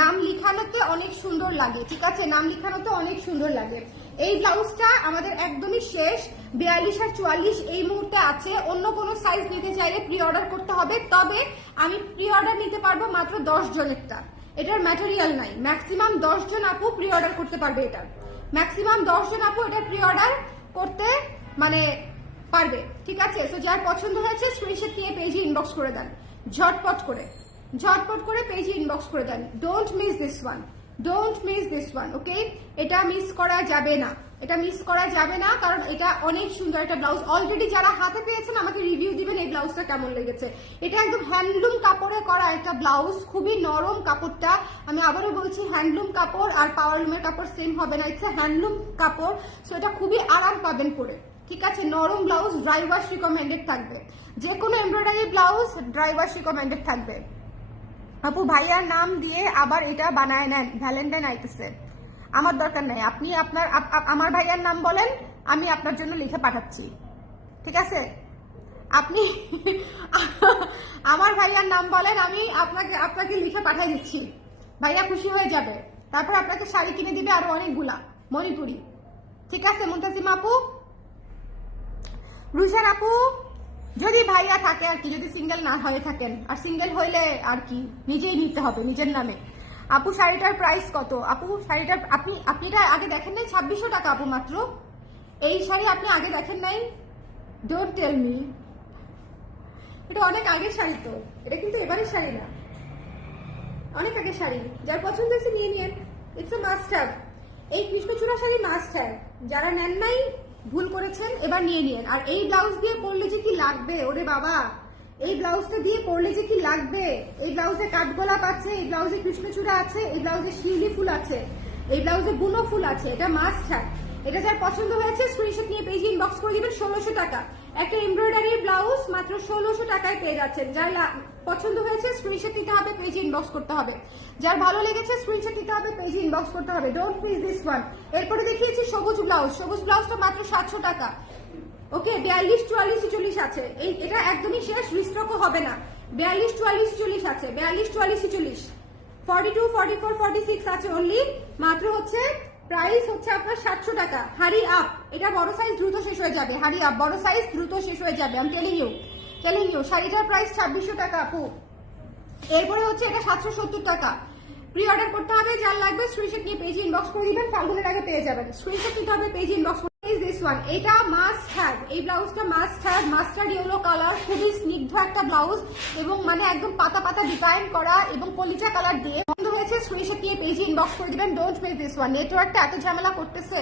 নাম লিখানোতে অনেক সুন্দর লাগে, ঠিক আছে? নাম লিখানোতে অনেক সুন্দর লাগে। এই ব্লাউজটা আমাদের একদমই শেষ, 42 আর 44 এই মুহূর্তে আছে। অন্য কোনো সাইজ নিতে চাইলে প্রি অর্ডার করতে হবে, তবে আমি প্রি অর্ডার নিতে পারবো মাত্র 10 জনেরটা। এটার ম্যাটেরিয়াল নাই, ম্যাক্সিমাম 10 জন আপু প্রি অর্ডার করতে পারবে। এটার ম্যাক্সিমাম 10 জন আপু এটার প্রি অর্ডার করতে মানে পারবে, ঠিক আছে? সো যার পছন্দ হয়েছে স্ক্রিনশট নিয়ে পেজে ইনবক্স করে দেন, ঝটপট করে, ঝটপট করে পেজে ইনবক্স করে দেন। Don't miss this one, don't miss this one, okay? এটা মিস করা যাবে না, এটা মিস করা যাবে না, কারণ এটা অনেক সুন্দর একটা ব্লাউজ। অলরেডি যারা হাতে পেয়েছেন আমাকে রিভিউ দিবেন এই ব্লাউজটা কেমন লেগেছে। এটা একদম হ্যান্ডলুম কাপড়ে করা একটা ব্লাউজ, খুবই নরম কাপড়টা। আমি আবারও বলছি, হ্যান্ডলুম কাপড় আর পাওয়ারলুমের কাপড় সেম হবে না, ইটস হ্যান্ডলুম কাপড়। সো এটা খুবই আরাম পাবেন পরে, ঠিক আছে? নরম ব্লাউজ, ড্রাই ওয়াশ রিকমেন্ডেড থাকবে। যে কোনো embroidery blouse dry wash recommended থাকবে। আপু ভাইয়ার নাম দিয়ে আবার এটা বানায় নেন, ভ্যালেন্টাইন আইতেছে, আমার দরকার নেই। আপনি আপনার আমার ভাইয়ার নাম বলেন, আমি আপনার জন্য লিখে পাঠাচ্ছি, ঠিক আছে? আপনি আমার ভাইয়ার নাম বলেন, আমি আপনাকে লিখে পাঠিয়ে দিচ্ছি, ভাইয়া খুশি হয়ে যাবে। তারপর আপনাকে শাড়ি কিনে দিবে আরো অনেকগুলা মণিপুরি। ঠিক আছে মুনতাসিমা আপু, রুশান আপু, যদি ভাইয়া থাকে আর কি, যদি সিঙ্গেল না হয়ে থাকেন, আর সিঙ্গেল হইলে আর কি নিজেই নিতে হবে নিজের নামে। আপু শাড়িটার প্রাইস কত? আপু শাড়িটার আপনি এটা আগে দেখেন নাই? 2600 টাকা আপু মাত্র। এই শাড়ি আপনি আগে দেখেন নাই? ডোন্ট টেল মি, এটা অনেক আগের শাড়ি তো, এটা কিন্তু এবারের শাড়ি না, অনেক আগের শাড়ি। যার পছন্দ হয়েছে নিয়ে নিন, ইটস এ মাস্ট হ্যাভ। এই কৃষ্ণচূড়া শাড়ি মাস্ট হ্যাভ, যারা নেন নাই ভুল করেছেন, এবার নিয়ে নিন। আর এই ব্লাউজ দিয়ে পরলে যে কি লাগবে, ওরে বাবা, এই ব্লাউজটা দিয়ে পরলে যে কি লাগবে। এই ব্লাউজে কাঠগোলাপ আছে, এই ব্লাউজে কৃষ্ণচূড়া আছে, এই ব্লাউজে শিউলি ফুল আছে, এই ব্লাউজে বুনো ফুল আছে, এটা মাস্ট হ্যাভ। এটা যার পছন্দ হয়েছে স্ক্রিনশট নিয়ে পেজে ইনবক্স করে দিবেন। 1600 টাকা একটা এমব্রয়ডারি ব্লাউজ মাত্র 1600 টাকায় পেয়ে যাচ্ছেন। যার পছন্দ হয়েছে স্ক্রিনশট নিতে হবে, পেজে ইনবক্স করতে হবে। যার ভালো লেগেছে স্ক্রিনশট নিতে হবে, পেজে ইনবক্স করতে হবে। Don't miss this one. এরপরে দেখিয়েছি সবুজ ব্লাউজ। সবুজ ব্লাউজটা মাত্র 700 টাকা। ওকে, 42, 44, 46 আছে। এটা একদমই শেষ, রিস্টকও হবে না। 42, 44, 46 আছে। 42, 44, 46, 42, 44, 46 আছে অনলি। মাত্র হচ্ছে প্রাইস হচ্ছে আপনার 700 টাকা। হারি আপ, এটা বড় সাইজ দ্রুত শেষ হয়ে যাবে। হারি আপ, বড় সাইজ দ্রুত শেষ হয়ে যাবে। আমি টেলিং ইউ। শাড়িটার প্রাইস 2600 টাকা আপু। এরপরে হচ্ছে এটা 770 টাকা। প্রি অর্ডার করতে হবে, যার লাগবে স্ক্রিনশট নিয়ে পেজে ইনবক্স করে দিবেন, ফাল্গুনের আগে পেয়ে যাবেন। স্ক্রিনশট নিতে হবে, পেজে ইনবক্স করে দিস ওয়ান। এটা মাস্ট হ্যাভ, এই ব্লাউজটা must have. Mustard yellow colour, খুবই স্নিগ্ধ একটা ব্লাউজ এবং মানে একদম পাতা পাতা ডিজাইন করা এবং কলিজা কালার দিয়ে বন্ধ হয়েছে। স্ক্রিনশট নিয়ে পেজে ইনবক্স করে দিবেন। Don't miss this one. নেটওয়ার্কটা এত ঝামেলা করতেছে,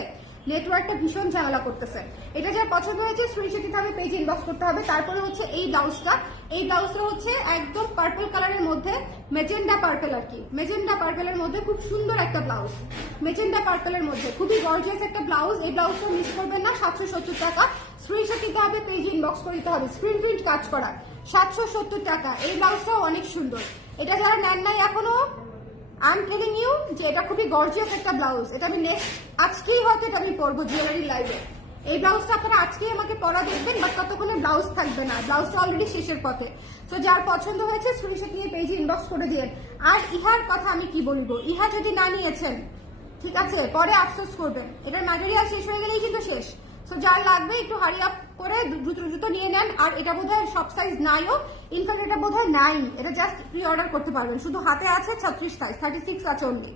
নেটওয়ার্কটা ভীষণ ঝামেলা করতেছে। এটা যার পছন্দ হয়েছে স্ক্রিনশট দিতে হবে, পেজে ইনবক্স করতে হবে। তারপরে হচ্ছে এই ব্লাউজটা। এই ব্লাউজটা হচ্ছে একদম পার্পল কালারের মধ্যে, মেজেন্ডা পার্পল আর কি, মেজেন্ডা পার্পলের মধ্যে খুব সুন্দর একটা ব্লাউজ। মেজেন্ডা পার্পলের মধ্যে খুবই গর্জিয়াস একটা ব্লাউজ। এই ব্লাউজটা মিস করবেন না। 770 টাকা। স্ক্রিনশট দিতে হবে, পেজে ইনবক্স করে দিতে হবে। স্ক্রিন প্রিন্ট কাজ করা, 770 টাকা। এই ব্লাউজটাও অনেক সুন্দর। এটা যারা নেন নাই এখনো, আই এম টেলিং ইউ যে এটা খুবই গর্জিয়াস একটা ব্লাউজ। এটা আমি নেক্সট আজকেই হয়তো এটা আমি পরবো জুয়েলারি লাইভে। এই ব্লাউজটা আপনারা আজকেই আমাকে পরা দেখবেন, বাট ততক্ষণে ব্লাউজ থাকবে না, ব্লাউজটা অলরেডি শেষের পথে। তো যার পছন্দ হয়েছে স্ক্রিনশট নিয়ে পেজে ইনবক্স করে দিন। আর ইহার কথা আমি কি বলবো, ইহা যদি না নিয়েছেন ঠিক আছে, পরে আফসোস করবেন। এটার ম্যাটেরিয়াল শেষ হয়ে গেলেই কিন্তু শেষ। সো যার লাগবে একটু হারি আপ করে দ্রুত নিয়ে নেন। আর এটা বোধহয় সব সাইজ নাইও, ইনফ্যাক্ট এটা বোধহয় নাই। এটা জাস্ট প্রি অর্ডার করতে পারবেন। শুধু হাতে আছে 36 সাইজ, 36 আছে অনলি।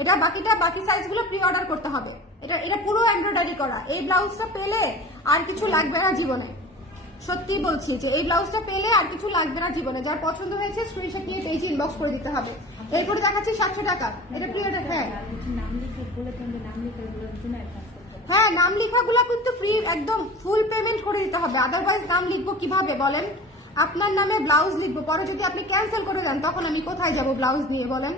এটা বাকি সাইজগুলো প্রি অর্ডার করতে হবে। এটা পুরো এমব্রয়ডারি করা। এই ব্লাউজটা পেলে আর কিছু লাগবে না জীবনে, সত্যি বলছি যে এই ব্লাউজটা পেলে আর কিছু লাগবে না জীবনে। যার পছন্দ হয়েছে স্ক্রিনশট নিয়ে পেজে ইনবক্স করে দিতে হবে। এরপরে দেখাচ্ছি 700 টাকা। এটা প্রি অর্ডার। হ্যাঁ, নাম লেখাগুলো কিন্তু ফ্রি, একদম ফুল পেমেন্ট করে দিতে হবে। আদারওয়াইজ নাম লিখবো কিভাবে বলেন? আপনার নামে ব্লাউজ লিখবো, পরে যদি আপনি ক্যান্সেল করে দেন তখন আমি কোথায় যাব ব্লাউজ নিয়ে বলেন?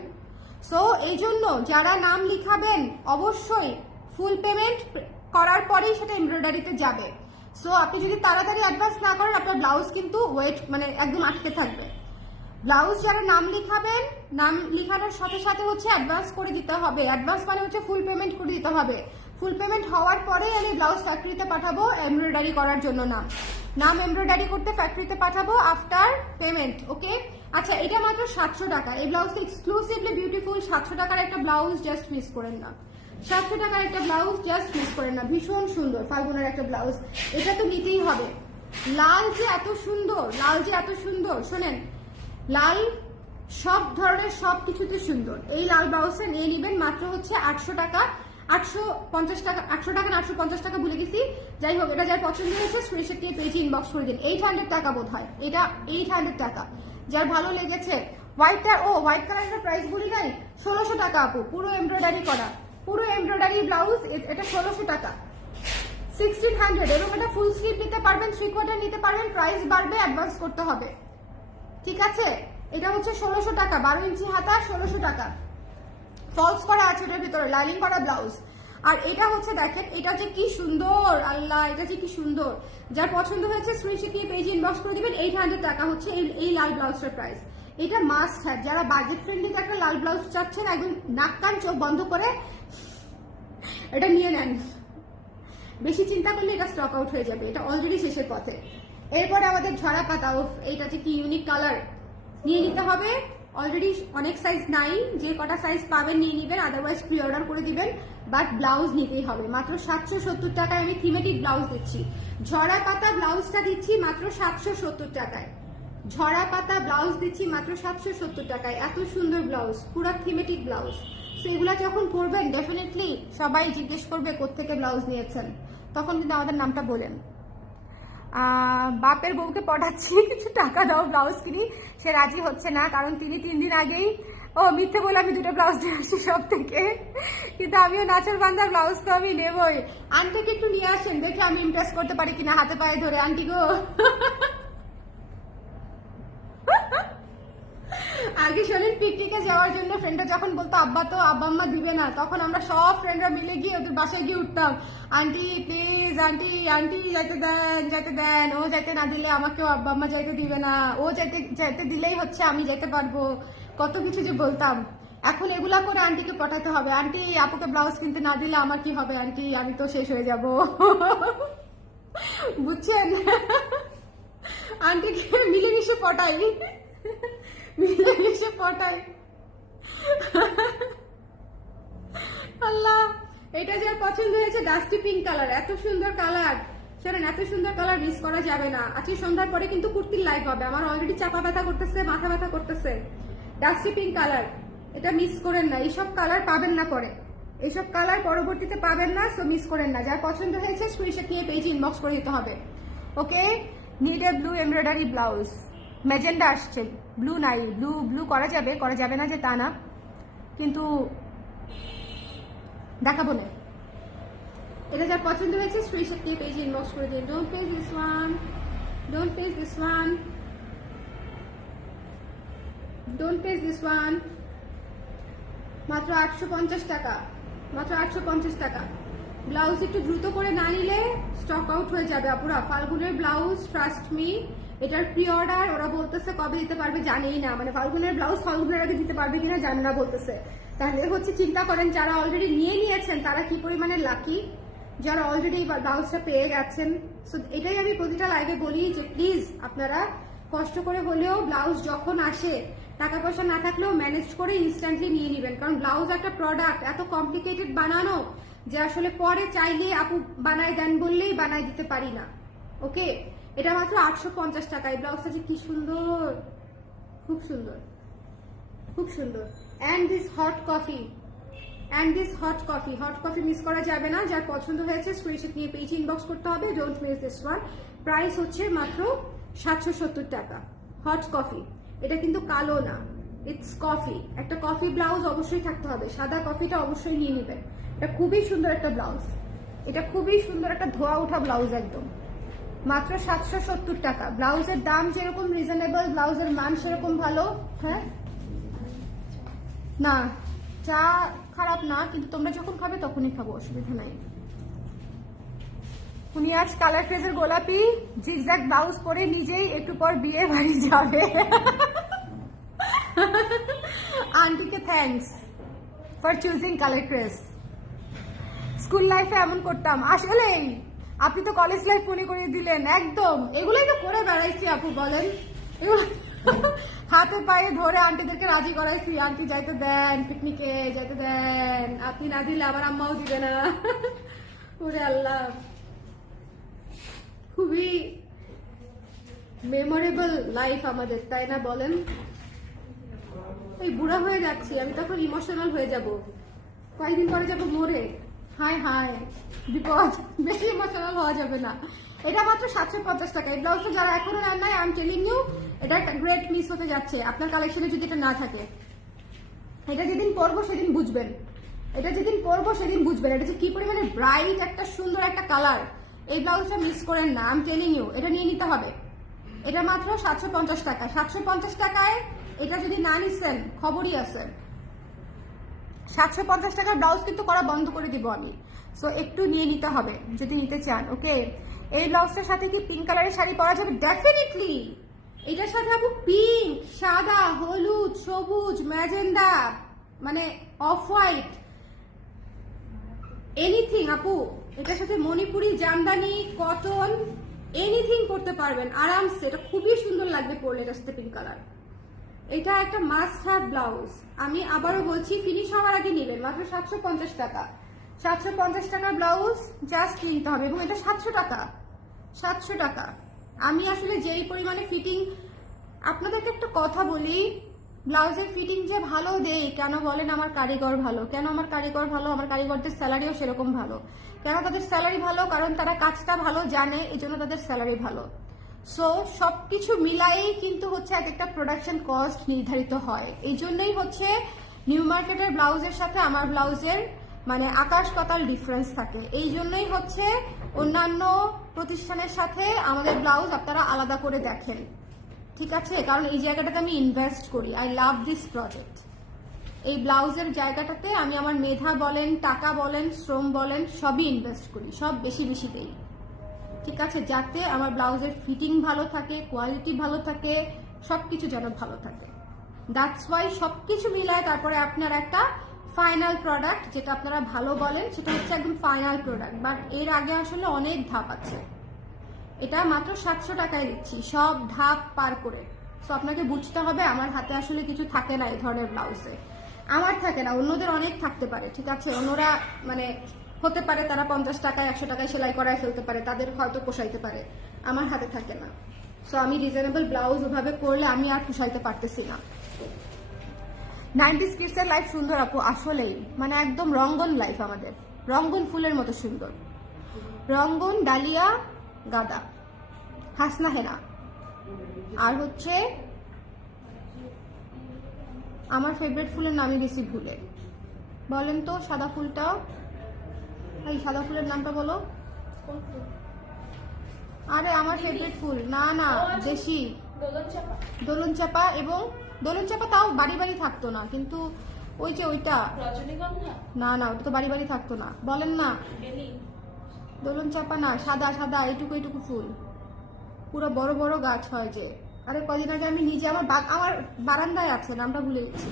সো এই জন্য যারা নাম লিখাবেন অবশ্যই ফুল পেমেন্ট করার পরেই সেটা এমব্রয়ডারিতে যাবে। সো আপনি যদি তাড়াতাড়ি অ্যাডভান্স না করেন আপনার ব্লাউজ কিন্তু ওয়েট মানে একদম আটকে থাকবে। ব্লাউজ যারা নাম লিখাবেন, নাম লিখানোর সাথে সাথে হচ্ছে অ্যাডভান্স করে দিতে হবে। অ্যাডভান্স মানে হচ্ছে ফুল পেমেন্ট করে দিতে হবে। ফুল পেমেন্ট হওয়ার পরেই আমি ব্লাউজ ফ্যাক্টরিতে পাঠাবো এমব্রয়ডারি করার জন্য। নাম এমব্রয়ডারি করতে ফ্যাক্টরিতে পাঠাবো আফটার পেমেন্ট। ওকে, আচ্ছা এটা মাত্র 700 টাকা। এই ব্লাউজটা এক্সক্লুসিভলি বিউটিফুল। 700 টাকার একটা ব্লাউজ জাস্ট মিস করেন না। 700 টাকার একটা ব্লাউজ জাস্ট মিস করেন না। ভীষণ সুন্দর ফাল্গুনের একটা ব্লাউজ, এটা তো নিতেই হবে। লাল যে এত সুন্দর, লাল যে এত সুন্দর, শোনেন, লাল সব ধরনের সব কিছুতে সুন্দর। এই লাল ব্লাউজটা নিয়ে নেবেন মাত্র হচ্ছে 800 টাকা। 850 টাকা, 800 টাকা না 850 টাকা ভুলে গেছি। যাই হোক, এটা যার পছন্দ হয়েছে স্ক্রিনশট নিয়ে পেজে ইনবক্স করে দিন। 800 টাকা বোধ হয় এটা, 800 টাকা। যার ভালো লেগেছে হোয়াইটটা, হোয়াইট কালারের প্রাইস বলি নাই, 1600 টাকা আপু। পুরো এমব্রয়ডারি করা, পুরো এমব্রয়ডারি ব্লাউজ, এটা 1600 টাকা। 1600 এবং এটা ফুল স্লিভ নিতে পারবেন, 3 কোয়ার্টার নিতে পারবেন। প্রাইস বাড়বে, অ্যাডভান্স করতে হবে, ঠিক আছে? এটা হচ্ছে 1600 টাকা, 12 ইঞ্চি হাতা, 1600 টাকা। ফলস করা আছে এটার ভিতরে, লাইনিং করা ব্লাউজ। আর এটা হচ্ছে দেখেন, এটা যে কি সুন্দর, আল্লাহ এটা যে কি সুন্দর। যার পছন্দ হয়েছে স্ক্রিনশট নিয়ে পেজে ইনবক্স করে দিবেন। 800 টাকা হচ্ছে এই লাল ব্লাউজটার প্রাইস। এটা মাস্ট হ্যাভ। যারা বাজেট ফ্রেন্ডলিতে একটা লাল ব্লাউজ চাচ্ছেন, একদম নাক কান চোখ বন্ধ করে এটা নিয়ে নেন। বেশি চিন্তা করলে এটা স্টক আউট হয়ে যাবে, এটা অলরেডি শেষের পথে। এরপরে আমাদের ঝরা পাতা, এইটা যে কি ইউনিক কালার, নিয়ে নিতে হবে। অলরেডি অনেক সাইজ নাই, যে কটা সাইজ পাবেন নিয়ে নেবেন, আদারওয়াইজ প্রি অর্ডার করে দিবেন, বাট ব্লাউজ নিতেই হবে। মাত্র 770 টাকায় আমি থিমেটিক ব্লাউজ দিচ্ছি। ঝরা পাতা ব্লাউজটা দিচ্ছি মাত্র 770 টাকায়। ঝরা পাতা ব্লাউজ দিচ্ছি মাত্র 770 টাকায়। এত সুন্দর ব্লাউজ, পুরো থিমেটিক ব্লাউজ। সেগুলা যখন পরবেন ডেফিনেটলি সবাই জিজ্ঞেস করবে কোত্থেকে ব্লাউজ নিয়েছেন, তখন কিন্তু আমাদের নামটা বলেন। বাপের বউকে পটাচ্ছি কিছু টাকা দাও ব্লাউজ কিনি, সে রাজি হচ্ছে না, কারণ তিনি 3 দিন আগেই মিথ্যে বলে আমি 2টা ব্লাউজ নিয়ে আসছি সব থেকে, কিন্তু আমিও নাচের বান্ধার ব্লাউজ তো আমি নেবই। আন্টিকে একটু নিয়ে আসেন, দেখে আমি ইমপ্রেস করতে পারি কিনা হাতে পায়ে ধরে। আন্টি গো, আগে শোনেন পিকনিকে যাওয়ার জন্য ফ্রেন্ডরা যখন বলতো আব্বা তো আব্বা আম্মা দিবে না, তখন আমরা সব ফ্রেন্ডরা মিলে গিয়ে ওদের বাসায় গিয়ে উঠতাম, আন্টি প্লিজ, আন্টি আন্টি যাইতে দেন, যাইতে দেন, ও যাইতে না দিলে আমাকেও আব্বা আম্মা যাইতে দিবে না, ও যাইতে দিলেই হচ্ছে আমি যেতে পারবো, কত কিছু যে বলতাম। এখন এগুলা করে আন্টিকে পটাতে হবে, আন্টি আপুকে ব্লাউজ কিনতে না দিলে আমার কি হবে আন্টি, আমি তো শেষ হয়ে যাব। বুঝছেন, আন্টিকে মিলেমিশে পটাই, মিলেমিশে পটাই। আল্লাহ, এটা যার পছন্দ হয়েছে ডাস্টি পিঙ্ক কালার, এত সুন্দর কালার, শোনেন এত সুন্দর কালার মিস করা যাবে না। আজকে সন্ধ্যার পরে কিন্তু কুর্তির লাইভ হবে, আমার অলরেডি চাপা ব্যথা করতেছে, মাথা ব্যথা করতেছে। ডাস্টি পিঙ্ক কালার, এটা মিস করেন না, এইসব কালার পাবেন না পরে, এইসব কালার পরবর্তীতে পাবেন না, সো মিস করেন না। যার পছন্দ হয়েছে স্ক্রিনশট নিয়ে পেজে ইনবক্স করে দিতে হবে। Okay, need a blue embroidery blouse, magenta আসছে, ব্লু নাই, ব্লু করা যাবে না যে তা না, কিন্তু দেখাবো না। এটা যার পছন্দ হয়েছে স্ক্রিনশট নিয়ে পেজে ইনবক্স করে দিন। Don't page this one, don't page this one, don't page this one. মাত্র 850 টাকা, মাত্র 850 টাকা। ব্লাউজ একটু দ্রুত করে না নিলে স্টক আউট হয়ে যাবে আপুরা। ফাল্গুনের ব্লাউজ, ট্রাস্ট মি, এটার প্রি অর্ডার ওরা বলতেছে কবে দিতে পারবে জানেই না, মানে ফাল্গুনের ব্লাউজ ফাল্গুনের আগে দিতে পারবে কিনা জানে না বলতেছে। তাহলে হচ্ছে চিন্তা করেন যারা অলরেডি নিয়ে নিয়েছেন তারা কি পরিমাণে লাকি, যারা অলরেডি ব্লাউজটা পেয়ে গেছেন। সো এটাই আমি প্রতিটা লাইভে বলি যে প্লিজ আপনারা কষ্ট করে হলেও ব্লাউজ যখন আসে, টাকা পয়সা না থাকলেও ম্যানেজ করে ইনস্ট্যান্টলি নিয়ে নেবেন, কারণ ব্লাউজ একটা প্রোডাক্ট এত কমপ্লিকেটেড বানানো যে আসলে পরে চাইলে আপু বানাই দেন বললেই বানাই দিতে পারি না। ওকে, এটা মাত্র 850 টাকা। এই ব্লাউজটা যে কি সুন্দর, খুব সুন্দর, খুব সুন্দর। And this hot coffee, and this hot coffee, hot coffee miss করা যাবে না। যার পছন্দ হয়েছে স্ক্রিনশট নিয়ে পেজে ইনবক্স করতে হবে, don't miss this one. Price হচ্ছে মাত্র 770 টাকা। হট কফি, এটা কিন্তু কালো না, ইটস কফি। একটা কফি ব্লাউজ অবশ্যই থাকতে হবে, সাদা কফিটা অবশ্যই নিয়ে নেবেন। এটা খুবই সুন্দর একটা ব্লাউজ, এটা খুবই সুন্দর একটা ধোয়া ওঠা ব্লাউজ একদম। মাত্র 770 টাকা। ব্লাউজের দাম যেরকম রিজনেবল, ব্লাউজের মান সেরকম ভালো। হ্যাঁ না, চা খারাপ না, কিন্তু তোমরা যখন খাবে তখনই খাবো, অসুবিধা নাই। উনি আজ কালার ক্রেজের গোলাপি জিগজ্যাগ ব্লাউজ পরে নিজেই একটু পর বিয়ে বাড়ি যাবে। আন্টিকে thanks for choosing colour craze. School লাইফে এমন করতাম, আসলেই আপনি তো কলেজ লাইফ মনে করিয়ে দিলেন একদম। এগুলোই তো করে বেড়াইছি আপু, বলেন। হাতে পায়ে ধরে আন্টিদেরকে রাজি করাইছি, আন্টি যাইতে দেন, পিকনিকে যাইতে দেন, আপনি না দিলে আমার আম্মাও দিবে না। ওরে আল্লাহ, খুবই মেমোরেবল লাইফ আমাদের, তাই না বলেন? এই বুড়া হয়ে যাচ্ছি আমি, তখন ইমোশনাল হয়ে যাব, কয়েকদিন পরে যাবো মরে। হায় হায় বিপদ, বেশি ইমোশনাল হওয়া যাবে না। এটা মাত্র 750 টাকা। এই ব্লাউজটা যারা এখনো নেন নাই, আই এম টেলিং ইউ, এটা একটা গ্রেট মিস হতে যাচ্ছে আপনার কালেকশনে যদি এটা না থাকে। এটা যেদিন পরবো সেদিন বুঝবেন, এটা যেদিন পরবো সেদিন বুঝবেন এটা যে কি পরিমাণে ব্রাইট একটা সুন্দর একটা কালার। এই ব্লাউজটা মিস করেন না, আই এম টেলিং ইউ, এটা নিয়ে নিতে হবে। এটা মাত্র 750 টাকা। 750 টাকায় এটা যদি না নিচ্ছেন খবরই আছে। 750 টাকার ব্লাউজ কিন্তু করা বন্ধ করে দিব আমি, সো একটু নিয়ে নিতে হবে যদি নিতে চান। ওকে, এই ব্লাউজটার সাথে কি পিঙ্ক কালারের শাড়ি পরা যাবে? ডেফিনেটলি। এটার সাথে আপু পিঙ্ক, সাদা, হলুদ, সবুজ, ম্যাজেন্ডা, মানে অফ হোয়াইট, এনিথিং আপু। এটার সাথে মণিপুরি, জামদানি, কটন, এনিথিং করতে পারবেন আরামসে। এটা খুবই সুন্দর লাগবে পরলে এটার সাথে পিঙ্ক কালার। এটা একটা মাস্ট হ্যাভ ব্লাউজ। আমি আবারও বলছি, ফিনিশ হওয়ার আগে নেবেন, মাত্র 750 টাকা। 750 টাকার ব্লাউজ জাস্ট কিনতে হবে, এবং এটা 700 টাকা। 700 টাকা। আমি আসলে যেই পরিমাণে ফিটিং, আপনাদেরকে একটা কথা বলি, ব্লাউজের ফিটিং যে ভালো দেই কেন বলেন? আমার কারিগর ভালো। কেন আমার কারিগর ভালো? আমার কারিগরদের স্যালারিও সেরকম ভালো। কেন তাদের স্যালারি ভালো? কারণ তারা কাজটা ভালো জানে, এই জন্য তাদের স্যালারি ভালো। সো সবকিছু মিলায়েই কিন্তু হচ্ছে এক একটা প্রোডাকশন কস্ট নির্ধারিত হয়। এই জন্যই হচ্ছে নিউ মার্কেটের ব্লাউজের সাথে আমার ব্লাউজের মানে আকাশ পাতাল ডিফারেন্স থাকে। এই জন্যই হচ্ছে অন্যান্য প্রতিষ্ঠানের সাথে আমাদের ব্লাউজ আপনারা আলাদা করে দেখেন, ঠিক আছে? কারণ এই জায়গাটাতে আমি ইনভেস্ট করি। I love this project. এই ব্লাউজের জায়গাটাতে আমি আমার মেধা বলেন, টাকা বলেন, শ্রম বলেন, সবই ইনভেস্ট করি, সব বেশি বেশি দেই, ঠিক আছে? যাতে আমার ব্লাউজের ফিটিং ভালো থাকে, কোয়ালিটি ভালো থাকে, সবকিছু যেন ভালো থাকে। দ্যাটস ওয়াই সবকিছু মিলায় তারপরে আপনার একটা ফাইনাল প্রোডাক্ট, যেটা আপনারা ভালো বলেন, সেটা হচ্ছে একদম ফাইনাল প্রোডাক্ট। বাট এর আগে আসলে অনেক ধাপ আছে। এটা মাত্র 700 টাকায় দিচ্ছি, সব ধাপ পার করে। সো আপনাকে বুঝতে হবে আমার হাতে আসলে কিছু থাকে না এই ধরনের ব্লাউজে। আমার থাকে না, অন্যদের অনেক থাকতে পারে, ঠিক আছে? অন্যরা মানে হতে পারে তারা 50 টাকায় 100 টাকায় সেলাই করায় ফেলতে পারে, তাদের হয়তো পোষাইতে পারে, আমার হাতে থাকে না। সো আমি রিজনেবল ব্লাউজ ওভাবে করলে আমি আর পোষাইতে পারতেছি না। 90s কিডসের লাইফ সুন্দর আপু, আসলেই মানে একদম রঙ্গন লাইফ আমাদের, রঙ্গন ফুলের মতো সুন্দর। রঙ্গন, ডালিয়া, গাদা, হাসনা হেনা, আর হচ্ছে আমার ফেভারিট ফুলের নামই বেশি ভুলে। বলেন তো সাদা ফুলটা, এই সাদা ফুলের নামটা বলো। আরে আমার ফেভারিট ফুল, না না দেশি দোলন চাপা। এবং দোলন চাপা তাও বাড়ি বাড়ি থাকতো না, কিন্তু ওই যে ওইটা না না, ওটা তো বাড়ি বাড়ি থাকতো না। বলেন না, দোলন চাপা না, সাদা সাদা এইটুকু এইটুকু ফুল, পুরো বড় বড় গাছ হয় যে। আরে কদিন আগে আমি নিজে আমার বারান্দায় আছে, নামটা ভুলে গেছি,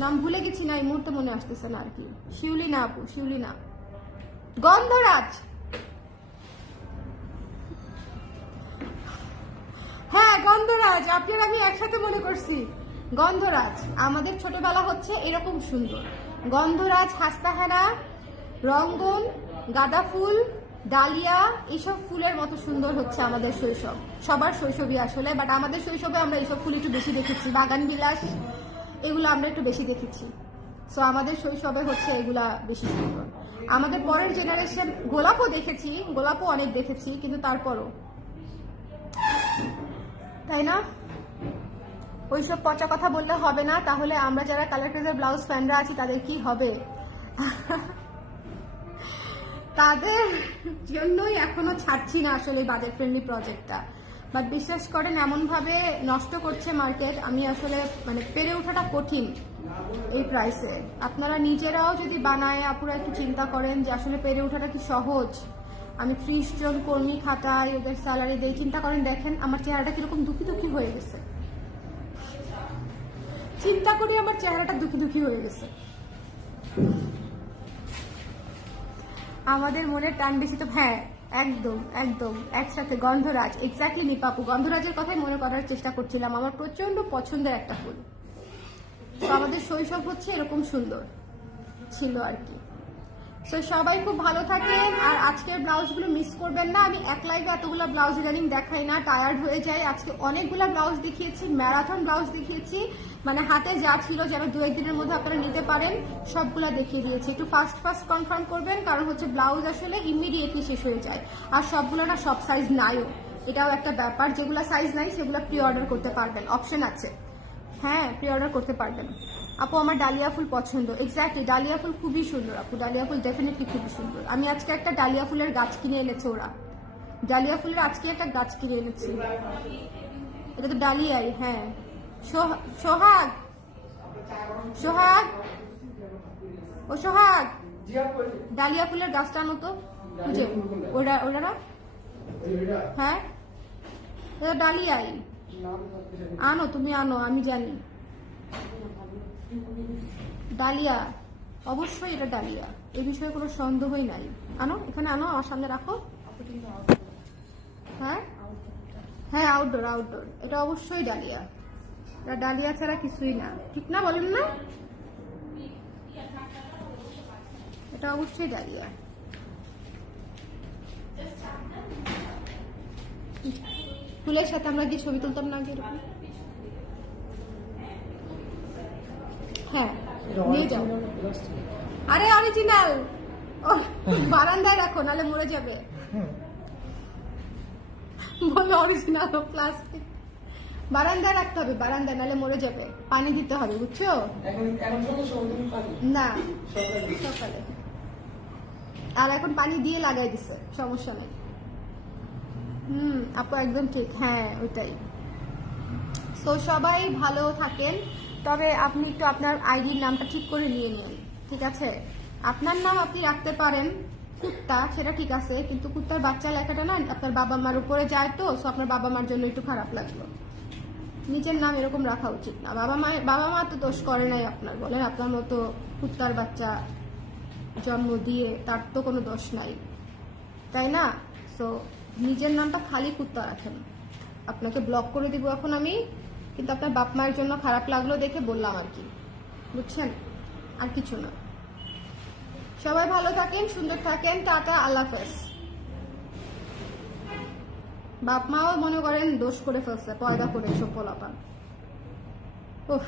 নাম ভুলে গেছি, না এই মুহূর্তে মনে আসতেছে না আর কি। শিউলি না আপু, শিউলি না, গন্ধরাজ। হ্যাঁ গন্ধরাজ, আপনার আমি একসাথে মনে করছি। গন্ধরাজ আমাদের ছোটবেলা হচ্ছে এরকম সুন্দর। গন্ধরাজ, হাস্তাহানা, রঙ্গন, গাঁদা ফুল, ডালিয়া, এইসব ফুলের মতো সুন্দর হচ্ছে আমাদের শৈশব। সবার শৈশবই আসলে, বাট আমাদের শৈশবে আমরা এইসব ফুল একটু বেশি দেখেছি। বাগান বিলাস এগুলো আমরা একটু বেশি দেখেছি। সো আমাদের শৈশবে হচ্ছে এগুলা বেশি সুন্দর। আমাদের পরের জেনারেশন গোলাপও দেখেছি, গোলাপও অনেক দেখেছি, কিন্তু তারপরও, তাই না? ওইসব পচা কথা বললে হবে না। তাহলে আমরা যারা কালার ক্রেজের ব্লাউজ ফ্যানরা আছি তাদের কি হবে? তাদের জন্যই এখনো ছাড়ছি না আসলে বাজেট ফ্রেন্ডলি প্রজেক্টটা। বাট বিশ্বাস করেন এমন ভাবে নষ্ট করছে মার্কেট, আমি আসলে মানে পেরে ওঠাটা কঠিন এই প্রাইসে। আপনারা নিজেরাও যদি বানায় আপুরা একটু চিন্তা করেন যে আসলে পেরে ওঠাটা কি সহজ। আমি 30 জন কর্মী খাটাই, ওদের স্যালারি দেই, চিন্তা করেন। দেখেন আমার চেহারাটা কিরকম দুঃখী দুঃখী হয়ে গেছে, চিন্তা করি আমার চেহারাটা দুঃখী দুঃখী হয়ে গেছে। আমাদের মনে টান বেশি তো, হ্যাঁ একদম একদম একসাথে। গন্ধরাজ, এক্স্যাক্টলি নিপাপু, গন্ধরাজের কথাই মনে করার চেষ্টা করছিলাম। আমার প্রচন্ড পছন্দের একটা ফুল। তো আমাদের শৈশব হচ্ছে এরকম সুন্দর ছিল আর কি। তো সবাই খুব ভালো থাকেন, আর আজকের ব্লাউজগুলো মিস করবেন না। আমি এক লাইভে এতগুলো ব্লাউজ ইদানিং দেখাই না, টায়ার্ড হয়ে যায়। আজকে অনেকগুলো ব্লাউজ দেখিয়েছি, ম্যারাথন ব্লাউজ দেখিয়েছি, মানে হাতে যা ছিল যেন 2-1 দিনের মধ্যে আপনারা নিতে পারেন সবগুলা দেখিয়ে দিয়েছি। একটু ফাস্ট কনফার্ম করবেন, কারণ হচ্ছে ব্লাউজ আসলে ইমিডিয়েটলি শেষ হয়ে যায়। আর সবগুলো না সব সাইজ নাইও, এটাও একটা ব্যাপার। যেগুলো সাইজ নাই সেগুলো প্রি অর্ডার করতে পারবেন, অপশন আছে। হ্যাঁ প্রি অর্ডার করতে পারবেন। আপু আমার ডালিয়া ফুল পছন্দ, এক্স্যাক্টলি ডালিয়া ফুল খুবই সুন্দর আপু, ডালিয়া ফুল ডেফিনেটলি খুবই সুন্দর। আমি আজকে একটা ডালিয়া ফুলের গাছ কিনে এনেছে ওরা, ডালিয়া ফুলের আজকে একটা গাছ কিনে এনেছি। এটা তো ডালিয়াই, হ্যাঁ। সোহাগ, সোহাগ, ও সোহাগ, ডালিয়া ফুলের গাছটা আনো তো, বুঝে ওরা ওরা না, হ্যাঁ এটা ডালিয়াই, আনো তুমি আনো, আমি জানি ডালিয়া, অবশ্যই এটা ডালিয়া, এই বিষয়ে কোনো সন্দেহই নাই। আনো, এখানে আনো, আমার সামনে রাখো। হ্যাঁ হ্যাঁ আউটডোর, এটা অবশ্যই ডালিয়া, এটা ডালিয়া ছাড়া কিছুই না, ঠিক না বলেন না? এটা অবশ্যই ডালিয়া। ফুলের সাথে আমরা কি ছবি তুলতাম না আগে এরকম? হ্যাঁ নিয়ে যাও। আরে অরিজিনাল, বারান্দায় রাখো নাহলে মরে যাবে। বলো অরিজিনাল প্লাস্টিক, বারান্দায় রাখতে হবে, বারান্দায় নাহলে মরে যাবে। পানি দিতে হবে, বুঝছো? না সকালে, আর এখন পানি দিয়ে লাগাই দিছে, সমস্যা নেই। আপু একদম ঠিক, হ্যাঁ ওইটাই। তো সবাই ভালো থাকেন, তবে আপনি একটু আপনার আইডির নামটা ঠিক করে নিয়ে নিন, ঠিক আছে? আপনার নাম আপনি রাখতে পারেন কুত্তা, সেটা ঠিক আছে, কিন্তু কুত্তার বাচ্চা লেখাটা না আপনার বাবা মার উপরে যায়, তো আপনার বাবা মার জন্য একটু খারাপ লাগলো। নিজের নাম এরকম রাখা উচিত না। বাবা মা তো দোষ করে নাই আপনার, বলেন? আপনার মতো কুত্তার বাচ্চা জন্ম দিয়ে তার তো কোনো দোষ নাই, তাই না? সো নিজের নামটা খালি কুত্তা রাখেন। আপনাকে ব্লক করে দিব এখন আমি, কিন্তু আপনার বাপ মায়ের জন্য খারাপ লাগলো দেখে বললাম আর কি, বুঝছেন? আর কিছু না। সবাই ভালো থাকেন, সুন্দর থাকেন, টাটা, আল্লাহ হাফেজ। বাপ মাও মনে করেন দোষ করে ফেলছে পয়দা করে এসব পোলাপান। উফ।